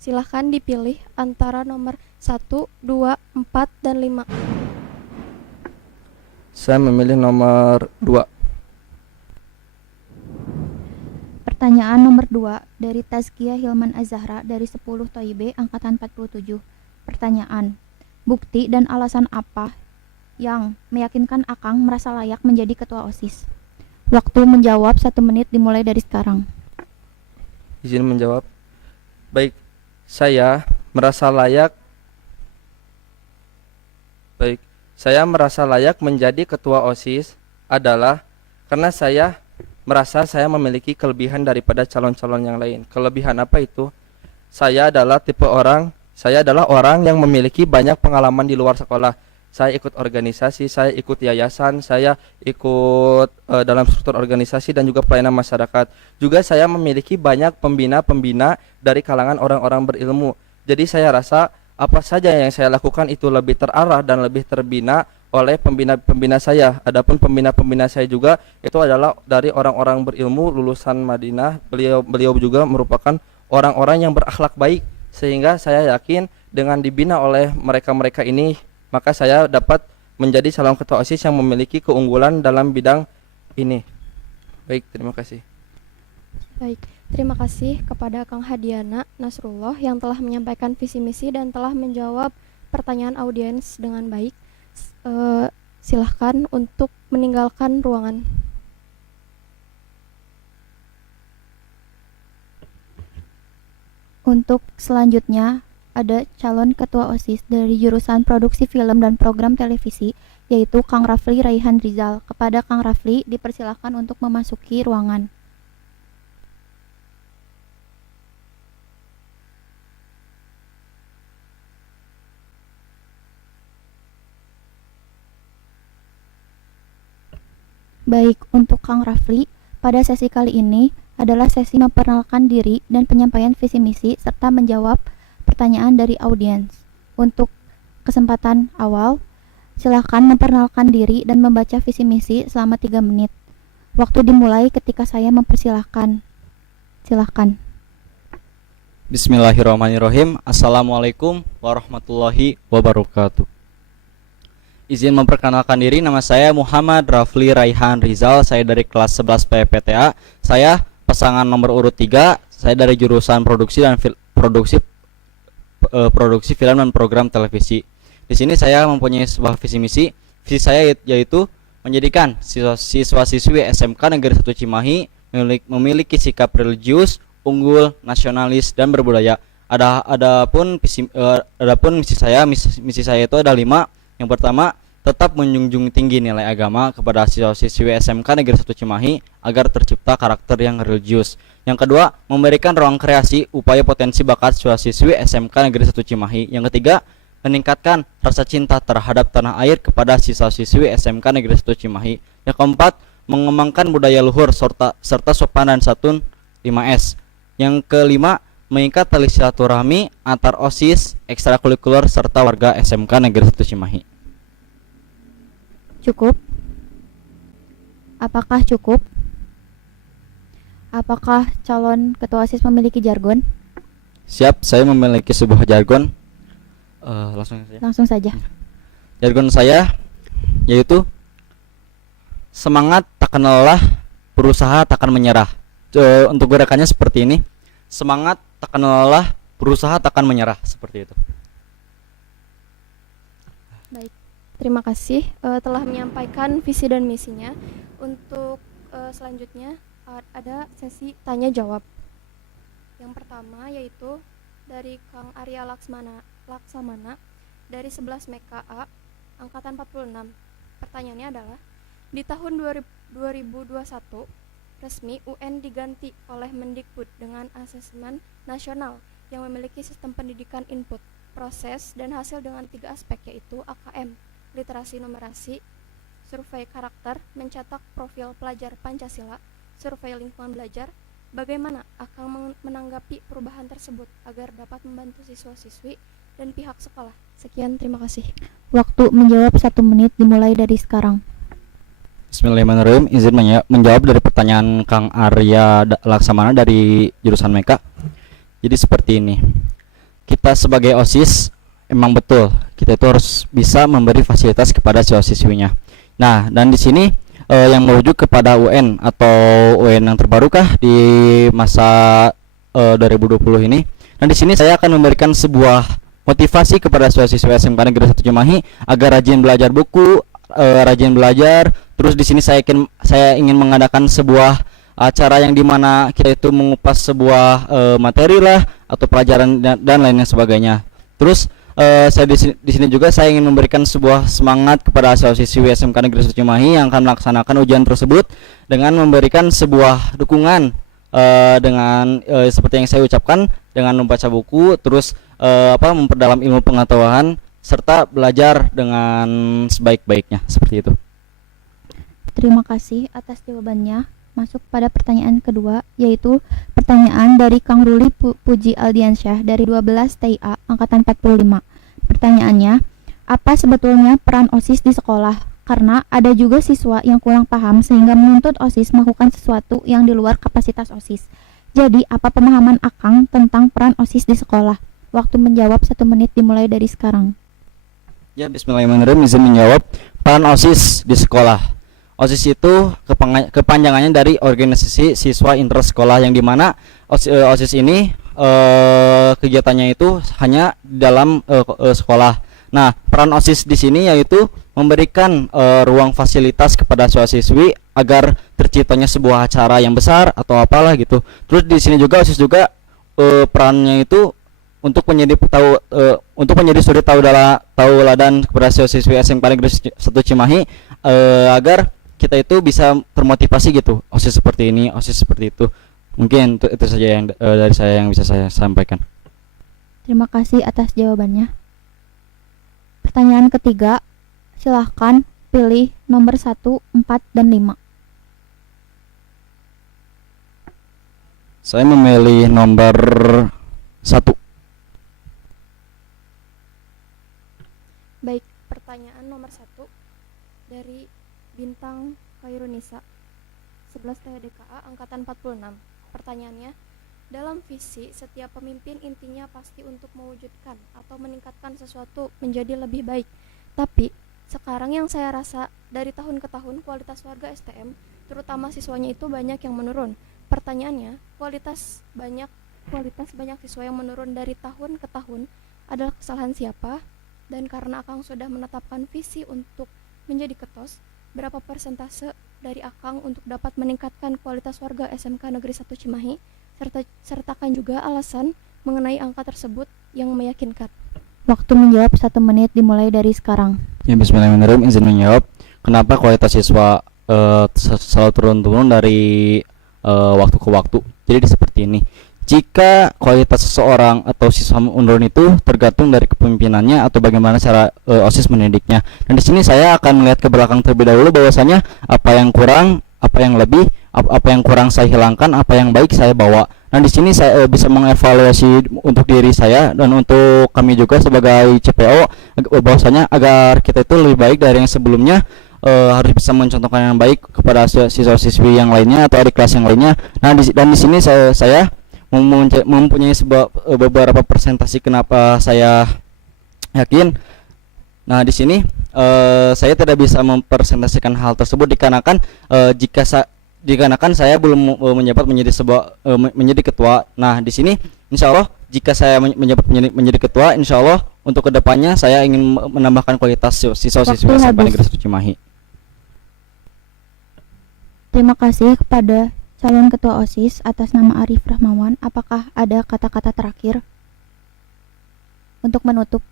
silahkan dipilih antara nomor 1, 2, 4, dan 5. Saya memilih nomor 2. Pertanyaan nomor 2 dari Tazkiyah Hilman Azahra dari 10 Toibe angkatan 47. Pertanyaan: bukti dan alasan apa yang meyakinkan Akang merasa layak menjadi ketua OSIS? Waktu menjawab 1 menit dimulai dari sekarang. Izin menjawab. Baik, saya merasa layak menjadi ketua OSIS adalah karena saya merasa saya memiliki kelebihan daripada calon-calon yang lain. Kelebihan apa itu? Saya adalah tipe orang Saya adalah orang yang memiliki banyak pengalaman di luar sekolah. Saya ikut organisasi, saya ikut yayasan, saya ikut dalam struktur organisasi dan juga pelayanan masyarakat. Juga saya memiliki banyak pembina-pembina dari kalangan orang-orang berilmu. Jadi saya rasa apa saja yang saya lakukan itu lebih terarah dan lebih terbina oleh pembina-pembina saya. Adapun pembina-pembina saya juga itu adalah dari orang-orang berilmu lulusan Madinah. Beliau juga merupakan orang-orang yang berakhlak baik, sehingga saya yakin dengan dibina oleh mereka-mereka ini, maka saya dapat menjadi calon ketua OSIS yang memiliki keunggulan dalam bidang ini. Baik, terima kasih. Baik, terima kasih kepada Kang Hadiana Nasrullah yang telah menyampaikan visi misi dan telah menjawab pertanyaan audiens dengan baik. Silahkan untuk meninggalkan ruangan. Untuk selanjutnya ada calon ketua OSIS dari jurusan Produksi Film dan Program Televisi, yaitu Kang Rafli Raihan Rizal. Kepada Kang Rafli dipersilahkan untuk memasuki ruangan. Baik, untuk Kang Rafli, pada sesi kali ini adalah sesi memperkenalkan diri dan penyampaian visi misi serta menjawab pertanyaan dari audiens. Untuk kesempatan awal, silakan memperkenalkan diri dan membaca visi misi selama 3 menit. Waktu dimulai ketika saya mempersilahkan. Silakan. Bismillahirrahmanirrahim. Assalamualaikum warahmatullahi wabarakatuh. Izin memperkenalkan diri, nama saya Muhammad Rafli Raihan Rizal. Saya dari kelas 11 PPTA. Saya pasangan nomor urut 3. Saya dari jurusan produksi dan produksi film dan program televisi. Di sini saya mempunyai sebuah visi misi. Visi saya yaitu menjadikan siswa-siswi SMK Negeri 1 Cimahi memiliki sikap religius, unggul, nasionalis, dan berbudaya. Adapun misi saya itu ada 5. Yang pertama, tetap menjunjung tinggi nilai agama kepada siswa-siswi SMK Negeri 1 Cimahi agar tercipta karakter yang religius. Yang kedua, memberikan ruang kreasi upaya potensi bakat siswa-siswi SMK Negeri 1 Cimahi. Yang ketiga, meningkatkan rasa cinta terhadap tanah air kepada siswa-siswi SMK Negeri 1 Cimahi. Yang keempat, mengembangkan budaya luhur serta sopan dan santun 5S. Yang kelima, mengikat tali silaturahmi antar OSIS, ekstrakurikuler serta warga SMK Negeri 1 Cimahi. Cukup? Apakah cukup? Apakah calon ketua OSIS memiliki jargon? Siap, saya memiliki sebuah jargon. Langsung saja. Jargon saya yaitu semangat takkan lelah, berusaha takkan menyerah. Untuk gerakannya seperti ini. Semangat takkan lelah, berusaha takkan menyerah, seperti itu. Baik, terima kasih telah menyampaikan visi dan misinya. Untuk selanjutnya ada sesi tanya jawab. Yang pertama yaitu dari Kang Arya Laksamana dari 11 MKA angkatan 46. Pertanyaannya adalah, di tahun 2021 resmi UN diganti oleh Mendikbud dengan asesmen nasional yang memiliki sistem pendidikan input, proses, dan hasil dengan 3 aspek, yaitu AKM, literasi numerasi, survei karakter, mencetak profil pelajar Pancasila, survei lingkungan belajar. Bagaimana akan menanggapi perubahan tersebut agar dapat membantu siswa-siswi dan pihak sekolah? Sekian, terima kasih. Waktu menjawab 1 menit dimulai dari sekarang. Bismillahirrahmanirrahim. Izin menjawab dari pertanyaan Kang Arya Laksamana dari jurusan MEKA. Jadi seperti ini. Kita sebagai OSIS emang betul kita itu harus bisa memberi fasilitas kepada siswa-siswinya. Nah, dan di sini yang merujuk kepada UN atau UN yang terbarukah di masa 2020 ini. Dan di sini saya akan memberikan sebuah motivasi kepada siswa-siswa SMK Negeri 1 Cimahi agar rajin belajar buku, rajin belajar. Terus di sini saya ingin mengadakan sebuah acara yang dimana kita itu mengupas sebuah materi lah atau pelajaran dan lainnya sebagainya. Terus saya di sini juga saya ingin memberikan sebuah semangat kepada siswa-siswi SMK Negeri 1 Cimahi yang akan melaksanakan ujian tersebut dengan memberikan sebuah dukungan dengan seperti yang saya ucapkan, dengan membaca buku, terus memperdalam ilmu pengetahuan serta belajar dengan sebaik-baiknya seperti itu. Terima kasih atas jawabannya. Masuk pada pertanyaan kedua, yaitu pertanyaan dari Kang Ruli Puji Aldiansyah dari 12 TIA angkatan 45. Pertanyaannya, apa sebetulnya peran OSIS di sekolah? Karena ada juga siswa yang kurang paham sehingga menuntut OSIS melakukan sesuatu yang di luar kapasitas OSIS. Jadi, apa pemahaman Akang tentang peran OSIS di sekolah? Waktu menjawab 1 menit dimulai dari sekarang. Ya, bismillahirrahmanirrahim, izin menjawab. Peran OSIS di sekolah. OSIS itu kepanjangannya dari organisasi siswa intersekolah, yang dimana OSIS ini kegiatannya itu hanya dalam sekolah. Nah, peran OSIS di sini yaitu memberikan ruang fasilitas kepada siswa-siswi agar terciptanya sebuah acara yang besar atau apalah gitu. Terus di sini juga OSIS juga perannya itu untuk menjadi suri tauladan kepada siswa SMK Negeri 1 Cimahi agar kita itu bisa termotivasi gitu. OSIS seperti ini, OSIS seperti itu. Mungkin itu saja yang dari saya yang bisa saya sampaikan. Terima kasih atas jawabannya. Pertanyaan ketiga, silahkan pilih nomor 1, 4, dan 5. Saya memilih nomor 1. Baik, pertanyaan nomor 1 dari Bintang Khairunisa 11 TDKA angkatan 46. Pertanyaannya, dalam visi setiap pemimpin intinya pasti untuk mewujudkan atau meningkatkan sesuatu menjadi lebih baik. Tapi sekarang yang saya rasa dari tahun ke tahun kualitas warga STM, terutama siswanya itu banyak yang menurun. Pertanyaannya, kualitas banyak siswa yang menurun dari tahun ke tahun adalah kesalahan siapa? Dan karena Akang sudah menetapkan visi untuk menjadi ketos, berapa persentase dari Akang untuk dapat meningkatkan kualitas warga SMK Negeri 1 Cimahi, sertakan juga alasan mengenai angka tersebut yang meyakinkan. Waktu menjawab 1 menit dimulai dari sekarang. Ya, bismillahirrahmanirrahim, izin menjawab. Kenapa kualitas siswa selalu turun-turun dari waktu ke waktu? Jadi seperti ini. Jika kualitas seseorang atau siswa menurun itu tergantung dari kepemimpinannya atau bagaimana cara OSIS mendidiknya. Dan di sini saya akan melihat ke belakang terlebih dahulu bahwasanya apa yang kurang, apa yang lebih, apa yang kurang saya hilangkan, apa yang baik saya bawa. Dan di sini saya bisa mengevaluasi untuk diri saya dan untuk kami juga sebagai CPO bahwasanya agar kita itu lebih baik dari yang sebelumnya, harus bisa mencontohkan yang baik kepada siswa-siswi yang lainnya atau adik kelas yang lainnya. Nah, dan di sini saya mempunyai beberapa presentasi kenapa saya yakin. Nah, di sini saya tidak bisa mempresentasikan hal tersebut dikarenakan dikarenakan saya belum menjabat menjadi ketua. Nah, di sini insya Allah jika saya menjabat menjadi ketua, insya Allah untuk kedepannya saya ingin menambahkan kualitas siswa-siswi SMK Negeri 1 Cimahi. Terima kasih kepada calon ketua OSIS atas nama Arif Rahmawan. Apakah ada kata-kata terakhir untuk menutup?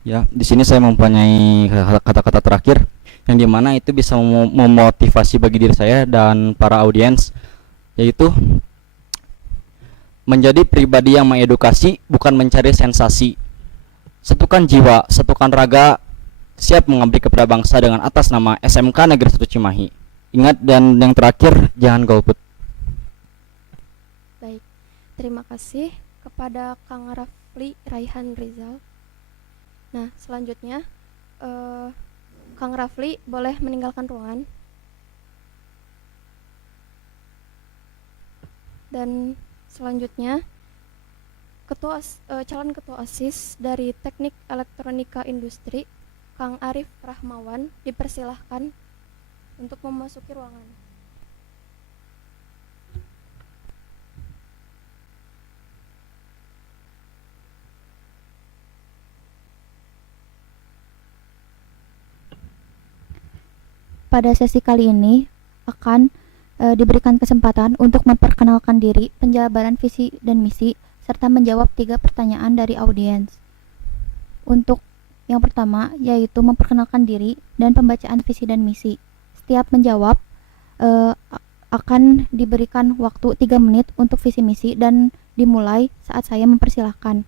Ya, di sini saya mempunyai kata-kata terakhir yang dimana itu bisa memotivasi bagi diri saya dan para audiens, yaitu menjadi pribadi yang mengedukasi, bukan mencari sensasi. Satukan jiwa, satukan raga, siap mengabdi kepada bangsa dengan atas nama SMK Negeri 1 Cimahi. Ingat, dan yang terakhir, jangan golput. Baik, terima kasih kepada Kang Rafli Raihan Rizal. Nah, selanjutnya Kang Rafli boleh meninggalkan ruangan. Dan selanjutnya calon ketua OSIS dari Teknik Elektronika Industri, Kang Arif Rahmawan, dipersilahkan untuk memasuki ruangan. Pada sesi kali ini akan diberikan kesempatan untuk memperkenalkan diri, penjabaran visi dan misi, serta menjawab 3 pertanyaan dari audiens. Untuk yang pertama yaitu memperkenalkan diri dan pembacaan visi dan misi. Setiap menjawab akan diberikan waktu 3 menit untuk visi misi, dan dimulai saat saya mempersilahkan.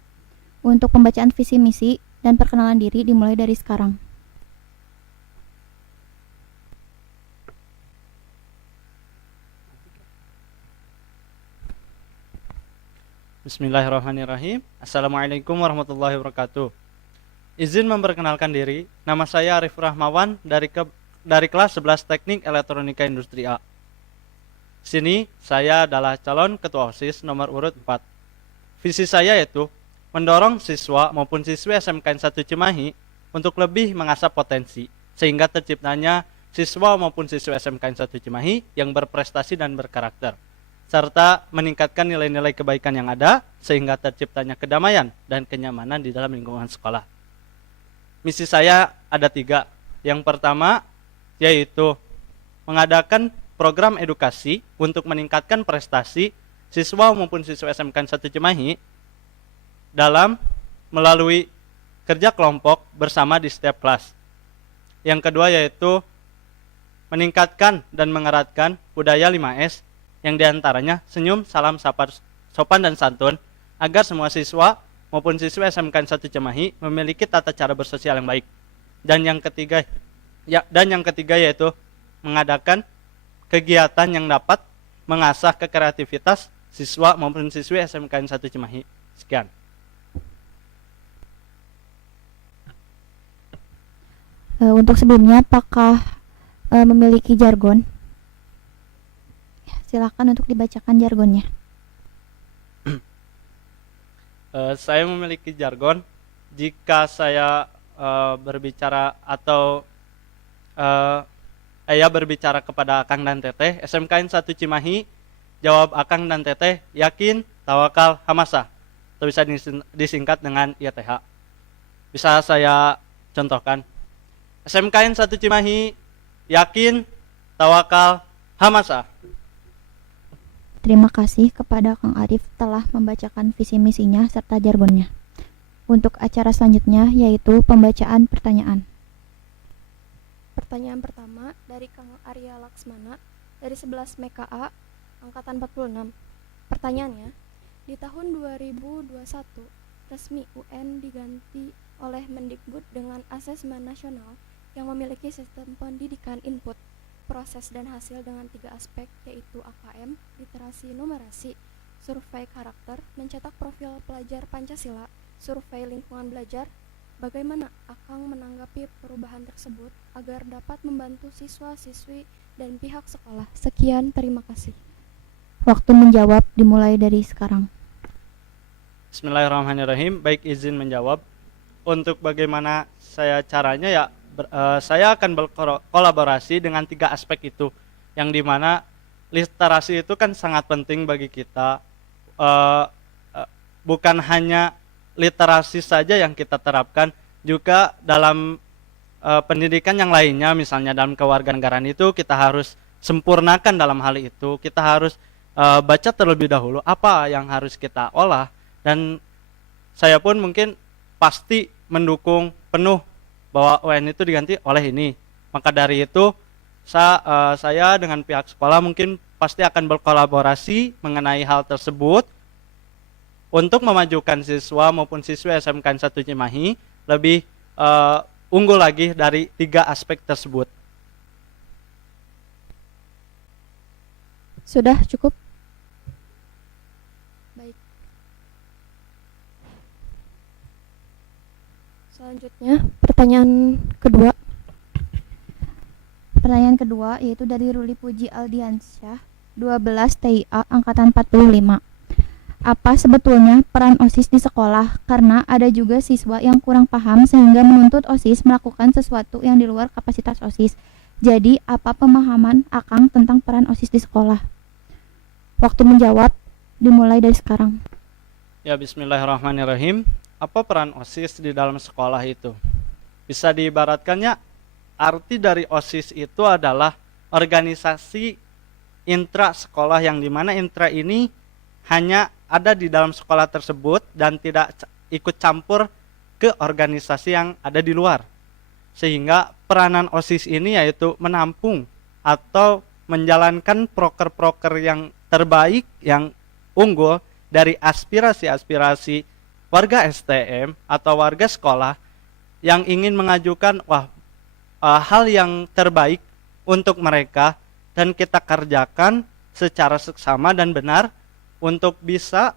Untuk pembacaan visi misi dan perkenalan diri dimulai dari sekarang. Bismillahirrahmanirrahim. Assalamualaikum warahmatullahi wabarakatuh. Izin memperkenalkan diri. Nama saya Arif Rahmawan dari kelas 11 Teknik Elektronika Industri A. Sini saya adalah calon ketua OSIS nomor urut 4. Visi saya yaitu mendorong siswa maupun siswi SMKN 1 Cimahi untuk lebih mengasah potensi sehingga terciptanya siswa maupun siswi SMKN 1 Cimahi yang berprestasi dan berkarakter, serta meningkatkan nilai-nilai kebaikan yang ada sehingga terciptanya kedamaian dan kenyamanan di dalam lingkungan sekolah. Misi saya ada 3. Yang pertama yaitu mengadakan program edukasi untuk meningkatkan prestasi siswa maupun siswa SMK 1 Cimahi dalam melalui kerja kelompok bersama di setiap kelas. Yang kedua yaitu meningkatkan dan mengeratkan budaya 5S yang diantaranya senyum, salam, sapa, sopan, dan santun agar semua siswa maupun siswa SMK 1 Cimahi memiliki tata cara bersosial yang baik. Dan yang ketiga yaitu mengadakan kegiatan yang dapat mengasah kekreativitas siswa maupun siswi SMK 1 Cimahi. Sekian. Untuk sebelumnya, apakah memiliki jargon? Silakan untuk dibacakan jargonnya. Saya memiliki jargon jika saya berbicara atau berbicara kepada Akang dan Teteh SMKN 1 Cimahi, jawab Akang dan Teteh yakin, tawakal, hamasah, atau bisa disingkat dengan IATH. Bisa saya contohkan. SMKN 1 Cimahi yakin, tawakal, hamasah. Terima kasih kepada Kang Arif telah membacakan visi misinya serta jargonnya. Untuk acara selanjutnya yaitu pembacaan pertanyaan. Pertanyaan pertama dari Kang Arya Laksmana dari 11 MKA angkatan 46. Pertanyaannya, di tahun 2021 resmi UN diganti oleh Mendikbud dengan asesmen nasional yang memiliki sistem pendidikan input, proses dan hasil dengan 3 aspek yaitu AKM, literasi numerasi, survei karakter, mencetak profil pelajar Pancasila, survei lingkungan belajar. Bagaimana Akang menanggapi perubahan tersebut agar dapat membantu siswa-siswi dan pihak sekolah? Sekian, terima kasih. Waktu menjawab dimulai dari sekarang. Bismillahirrahmanirrahim. Baik, izin menjawab. Untuk bagaimana caranya ya, saya akan berkolaborasi dengan 3 aspek itu, yang dimana literasi itu kan sangat penting bagi kita. Bukan hanya literasi saja yang kita terapkan, juga dalam pendidikan yang lainnya, misalnya dalam kewarganegaraan itu kita harus sempurnakan dalam hal itu. Kita harus baca terlebih dahulu apa yang harus kita olah, dan saya pun mungkin pasti mendukung penuh bahwa UN itu diganti oleh ini. Maka dari itu saya dengan pihak sekolah mungkin pasti akan berkolaborasi mengenai hal tersebut untuk memajukan siswa maupun siswi SMK 1 Cimahi lebih unggul lagi dari 3 aspek tersebut. Sudah cukup? Baik. Selanjutnya, pertanyaan kedua. Pertanyaan kedua yaitu dari Ruli Puji Aldiansyah, 12 TIA angkatan 45. Apa sebetulnya peran OSIS di sekolah? Karena ada juga siswa yang kurang paham sehingga menuntut OSIS melakukan sesuatu yang di luar kapasitas OSIS. Jadi, apa pemahaman Akang tentang peran OSIS di sekolah? Waktu menjawab dimulai dari sekarang. Ya, bismillahirrahmanirrahim. Apa peran OSIS di dalam sekolah itu? Bisa diibaratkannya, arti dari OSIS itu adalah organisasi intra sekolah, yang dimana intra ini hanya ada di dalam sekolah tersebut dan tidak ikut campur ke organisasi yang ada di luar. Sehingga peranan OSIS ini yaitu menampung atau menjalankan proker-proker yang terbaik, yang unggul, dari aspirasi-aspirasi warga STM atau warga sekolah yang ingin mengajukan hal yang terbaik untuk mereka, dan kita kerjakan secara seksama dan benar untuk bisa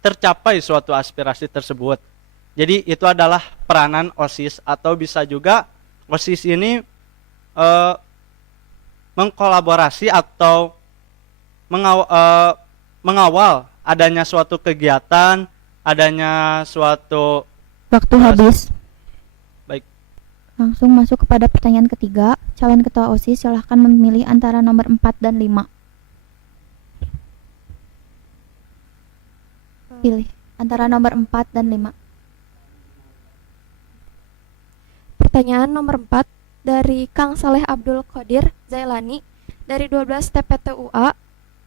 tercapai suatu aspirasi tersebut. Jadi itu adalah peranan OSIS, atau bisa juga OSIS ini mengkolaborasi atau mengawal adanya suatu kegiatan, adanya suatu Waktu habis. baik. Langsung masuk kepada pertanyaan ketiga. Calon ketua OSIS silahkan memilih antara nomor 4 dan 5. Pilih antara nomor 4 dan 5. Pertanyaan nomor 4 dari Kang Saleh Abdul Qadir Zailani dari 12 TPTUA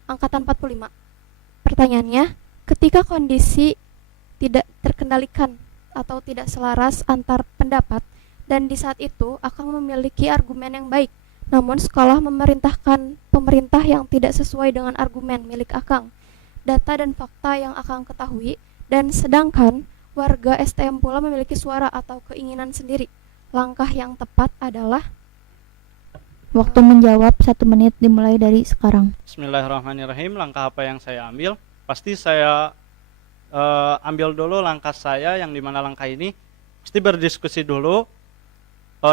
angkatan 45. Pertanyaannya, ketika kondisi tidak terkendalikan atau tidak selaras antar pendapat, dan di saat itu Akang memiliki argumen yang baik, namun sekolah memerintahkan pemerintah yang tidak sesuai dengan argumen milik Akang, data dan fakta yang Akang ketahui, dan sedangkan warga STM pula memiliki suara atau keinginan sendiri. Langkah yang tepat adalah Waktu menjawab 1 menit dimulai dari sekarang. Bismillahirrahmanirrahim. Langkah apa yang saya ambil? Pasti saya ambil dulu langkah saya, yang dimana langkah ini pasti berdiskusi dulu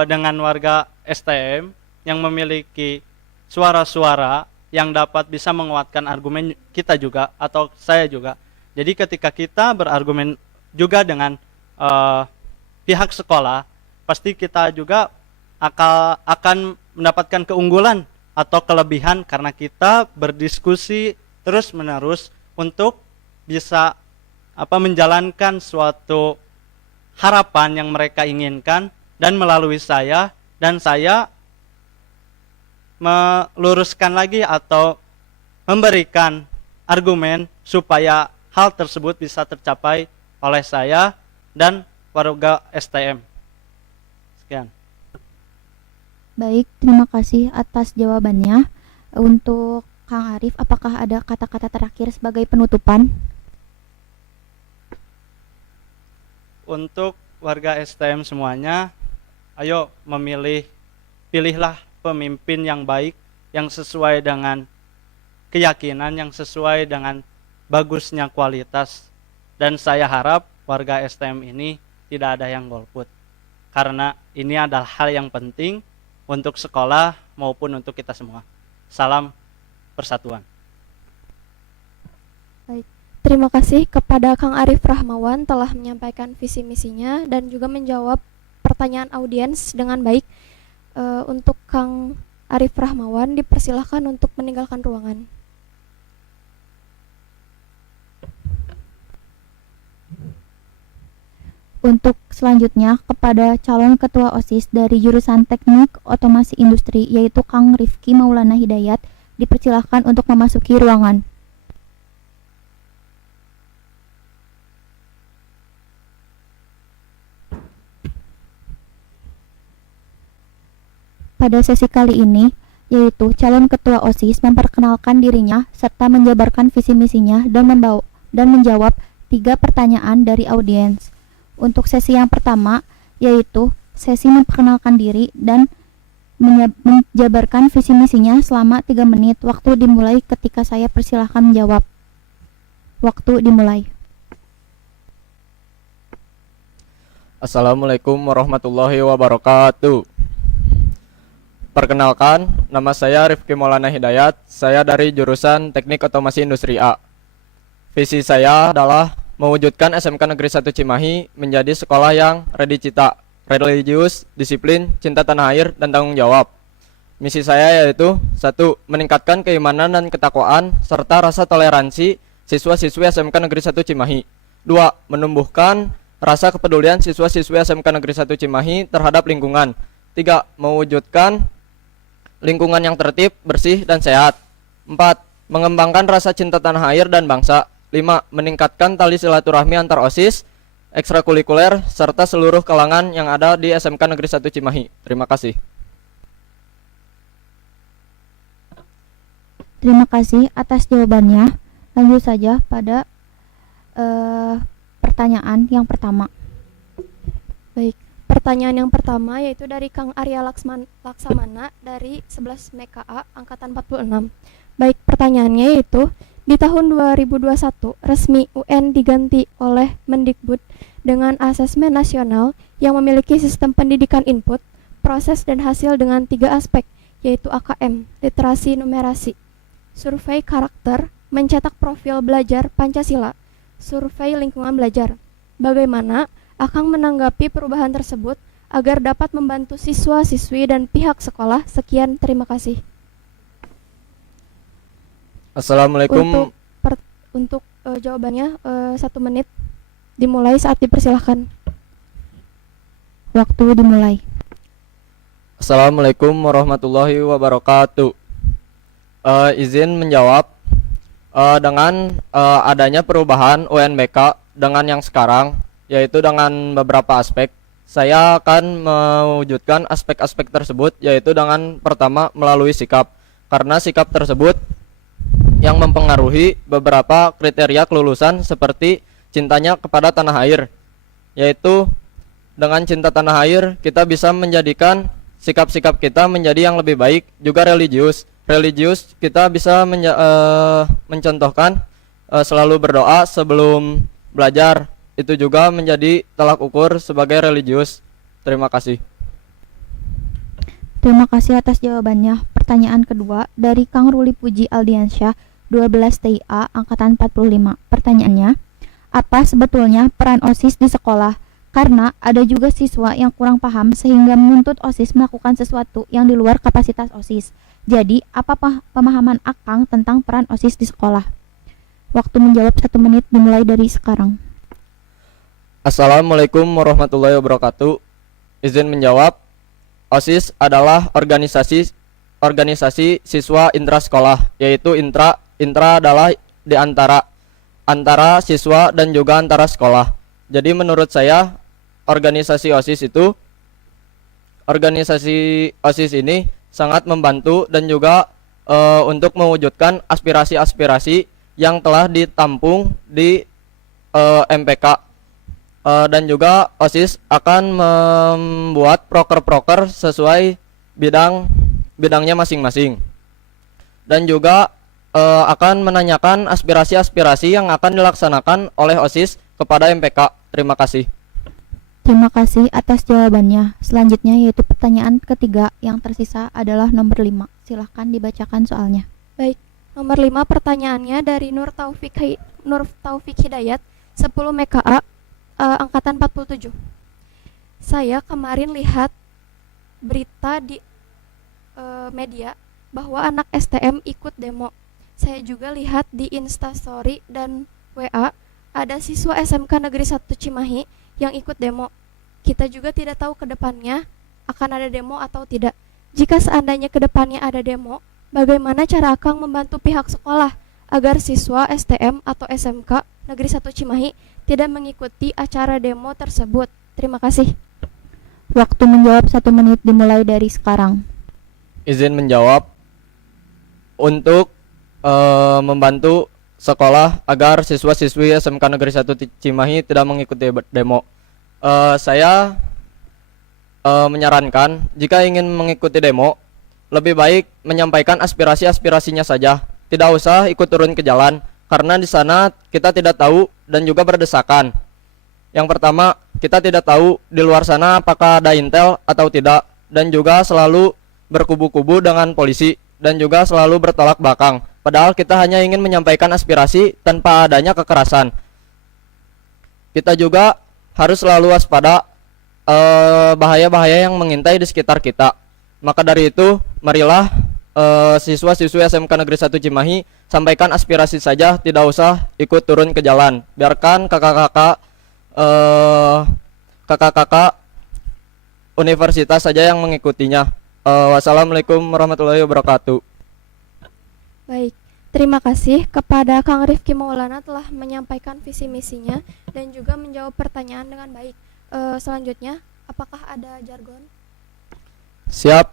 dengan warga STM yang memiliki suara-suara yang dapat bisa menguatkan argumen kita juga, atau saya juga. Jadi ketika kita berargumen juga dengan pihak sekolah, pasti kita juga akan mendapatkan keunggulan atau kelebihan karena kita berdiskusi terus-menerus untuk bisa menjalankan suatu harapan yang mereka inginkan, dan melalui saya meluruskan lagi atau memberikan argumen supaya hal tersebut bisa tercapai oleh saya dan warga STM. Sekian. Baik, terima kasih atas jawabannya. Untuk Kang Arif, apakah ada kata-kata terakhir sebagai penutupan? Untuk warga STM semuanya, ayo pilihlah pemimpin yang baik, yang sesuai dengan keyakinan, yang sesuai dengan bagusnya kualitas. Dan saya harap warga STM ini tidak ada yang golput, karena ini adalah hal yang penting untuk sekolah maupun untuk kita semua. Salam persatuan. Baik. Terima kasih kepada Kang Arif Rahmawan telah menyampaikan visi misinya dan juga menjawab pertanyaan audiens dengan baik. Untuk Kang Arif Rahmawan dipersilahkan untuk meninggalkan ruangan. Untuk selanjutnya kepada calon ketua OSIS dari jurusan Teknik Otomasi Industri, yaitu Kang Rifki Maulana Hidayat, dipersilahkan untuk memasuki ruangan. Pada sesi kali ini, yaitu calon ketua OSIS memperkenalkan dirinya serta menjabarkan visi misinya dan menjawab 3 pertanyaan dari audiens. Untuk sesi yang pertama, yaitu sesi memperkenalkan diri dan menjabarkan visi misinya selama 3 menit. Waktu dimulai ketika saya persilahkan menjawab. Waktu dimulai. Assalamualaikum warahmatullahi wabarakatuh. Perkenalkan, nama saya Rifki Maulana Hidayat. Saya dari jurusan Teknik Otomasi Industri A. Visi saya adalah mewujudkan SMK Negeri 1 Cimahi menjadi sekolah yang religius, disiplin, cinta tanah air, dan tanggung jawab. Misi saya yaitu 1. Meningkatkan keimanan dan ketakwaan serta rasa toleransi siswa-siswi SMK Negeri 1 Cimahi. 2. Menumbuhkan rasa kepedulian siswa-siswi SMK Negeri 1 Cimahi terhadap lingkungan. 3. Mewujudkan lingkungan yang tertib, bersih, dan sehat. 4. Mengembangkan rasa cinta tanah air dan bangsa. 5. Meningkatkan tali silaturahmi antar OSIS, ekstrakurikuler, serta seluruh kalangan yang ada di SMK Negeri 1 Cimahi. Terima kasih. Terima kasih atas jawabannya. Lanjut saja pada pertanyaan yang pertama. Baik, pertanyaan yang pertama yaitu dari Kang Arya Laksamana dari 11 MKA angkatan 46. Baik, pertanyaannya yaitu di tahun 2021 resmi UN diganti oleh Mendikbud dengan asesmen nasional yang memiliki sistem pendidikan input, proses dan hasil dengan 3 aspek yaitu AKM, literasi numerasi, survei karakter, mencetak profil belajar Pancasila, survei lingkungan belajar. Bagaimana Akang menanggapi perubahan tersebut agar dapat membantu siswa-siswi dan pihak sekolah? Sekian, terima kasih. Assalamualaikum. Untuk jawabannya 1 menit dimulai saat dipersilahkan. Waktu dimulai. Assalamualaikum warahmatullahi wabarakatuh. Izin menjawab. Dengan adanya perubahan UNBK dengan yang sekarang, yaitu dengan beberapa aspek, saya akan mewujudkan aspek-aspek tersebut, yaitu dengan pertama melalui sikap, karena sikap tersebut yang mempengaruhi beberapa kriteria kelulusan seperti cintanya kepada tanah air, yaitu dengan cinta tanah air kita bisa menjadikan sikap-sikap kita menjadi yang lebih baik. Juga religius kita bisa mencontohkan selalu berdoa sebelum belajar, itu juga menjadi tolak ukur sebagai religius. Terima kasih. Terima kasih atas jawabannya. Pertanyaan kedua dari Kang Ruli Puji Aldiansyah 12 TIA angkatan 45. Pertanyaannya, apa sebetulnya peran OSIS di sekolah? Karena ada juga siswa yang kurang paham sehingga menuntut OSIS melakukan sesuatu yang di luar kapasitas OSIS. Jadi, apa pemahaman Akang tentang peran OSIS di sekolah? Waktu menjawab 1 menit dimulai dari sekarang. Assalamualaikum warahmatullahi wabarakatuh. Izin menjawab. OSIS adalah organisasi siswa intrasekolah, yaitu intra adalah di antara siswa dan juga antara sekolah. Jadi menurut saya organisasi OSIS ini sangat membantu dan juga untuk mewujudkan aspirasi-aspirasi yang telah ditampung di MPK, dan juga OSIS akan membuat proker-proker sesuai bidangnya masing-masing, dan juga akan menanyakan aspirasi-aspirasi yang akan dilaksanakan oleh OSIS kepada MPK. Terima kasih. Terima kasih atas jawabannya. Selanjutnya yaitu pertanyaan ketiga yang tersisa adalah nomor 5. Silahkan dibacakan soalnya. Baik, nomor 5 pertanyaannya dari Nur Taufik Hidayat 10 MKA angkatan 47. Saya kemarin lihat berita di media bahwa anak STM ikut demo. Saya juga lihat di Instastory dan WA ada siswa SMK Negeri 1 Cimahi yang ikut demo. Kita juga tidak tahu ke depannya akan ada demo atau tidak. Jika seandainya ke depannya ada demo, bagaimana cara Akang membantu pihak sekolah agar siswa STM atau SMK Negeri 1 Cimahi tidak mengikuti acara demo tersebut? Terima kasih. Waktu menjawab 1 menit dimulai dari sekarang. Izin menjawab. Untuk membantu sekolah agar siswa-siswi SMK Negeri 1 Cimahi tidak mengikuti demo, saya menyarankan jika ingin mengikuti demo, lebih baik menyampaikan aspirasi-aspirasinya saja, tidak usah ikut turun ke jalan, karena di sana kita tidak tahu dan juga berdesakan. Yang pertama, kita tidak tahu di luar sana apakah ada intel atau tidak, dan juga selalu berkubu-kubu dengan polisi, dan juga selalu bertolak belakang. Padahal kita hanya ingin menyampaikan aspirasi tanpa adanya kekerasan. Kita juga harus selalu waspada bahaya-bahaya yang mengintai di sekitar kita. Maka dari itu, marilah siswa-siswi SMK Negeri 1 Cimahi sampaikan aspirasi saja, tidak usah ikut turun ke jalan. Biarkan kakak-kakak universitas saja yang mengikutinya. Wassalamualaikum warahmatullahi wabarakatuh. Baik, terima kasih kepada Kang Rifki Maulana telah menyampaikan visi misinya dan juga menjawab pertanyaan dengan baik. Selanjutnya, apakah ada jargon? Siap,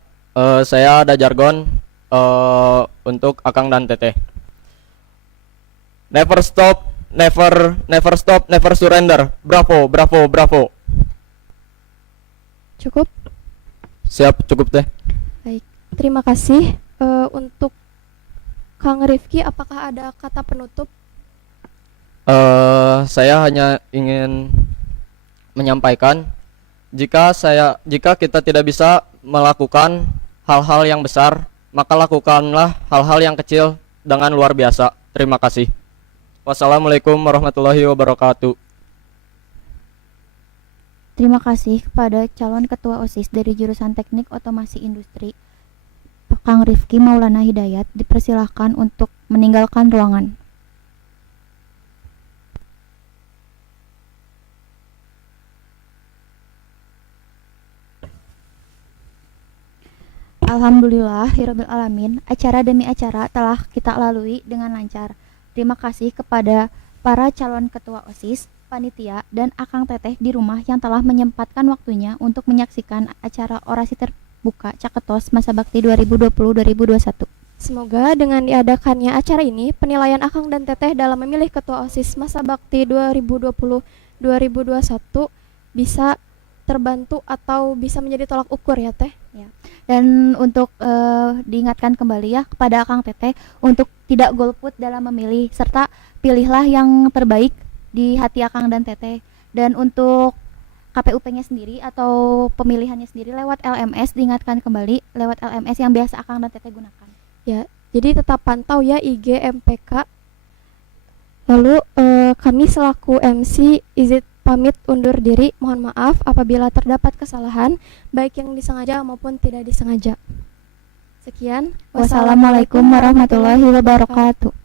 saya ada jargon untuk Akang dan Teteh. Never stop, never stop, never surrender. Bravo, bravo, bravo. Cukup? Siap, cukup teh. Baik, terima kasih. Untuk Kang Rifki, apakah ada kata penutup? Saya hanya ingin menyampaikan jika kita tidak bisa melakukan hal-hal yang besar, maka lakukanlah hal-hal yang kecil dengan luar biasa. Terima kasih. Wassalamualaikum warahmatullahi wabarakatuh. Terima kasih kepada calon ketua OSIS dari jurusan Teknik Otomasi Industri, Kang Rifki Maulana Hidayat, dipersilahkan untuk meninggalkan ruangan. Alhamdulillahirabbil alamin, acara demi acara telah kita lalui dengan lancar. Terima kasih kepada para calon ketua OSIS, panitia, dan Akang Teteh di rumah yang telah menyempatkan waktunya untuk menyaksikan acara orasi terbuka Caketos Masa Bakti 2020-2021. Semoga dengan diadakannya acara ini, penilaian Akang dan Teteh dalam memilih ketua OSIS Masa Bakti 2020-2021 bisa terbantu atau bisa menjadi tolak ukur ya Teh. Dan untuk diingatkan kembali ya kepada Akang Teteh untuk tidak golput dalam memilih, serta pilihlah yang terbaik di hati Akang dan Teteh. Dan untuk KPUP-nya sendiri atau pemilihannya sendiri lewat LMS, diingatkan kembali lewat LMS yang biasa Akang dan Teteh gunakan. Ya, jadi tetap pantau ya IG MPK. Lalu kami selaku MC izin pamit undur diri. Mohon maaf apabila terdapat kesalahan, baik yang disengaja maupun tidak disengaja. Sekian. Wassalamualaikum warahmatullahi wabarakatuh.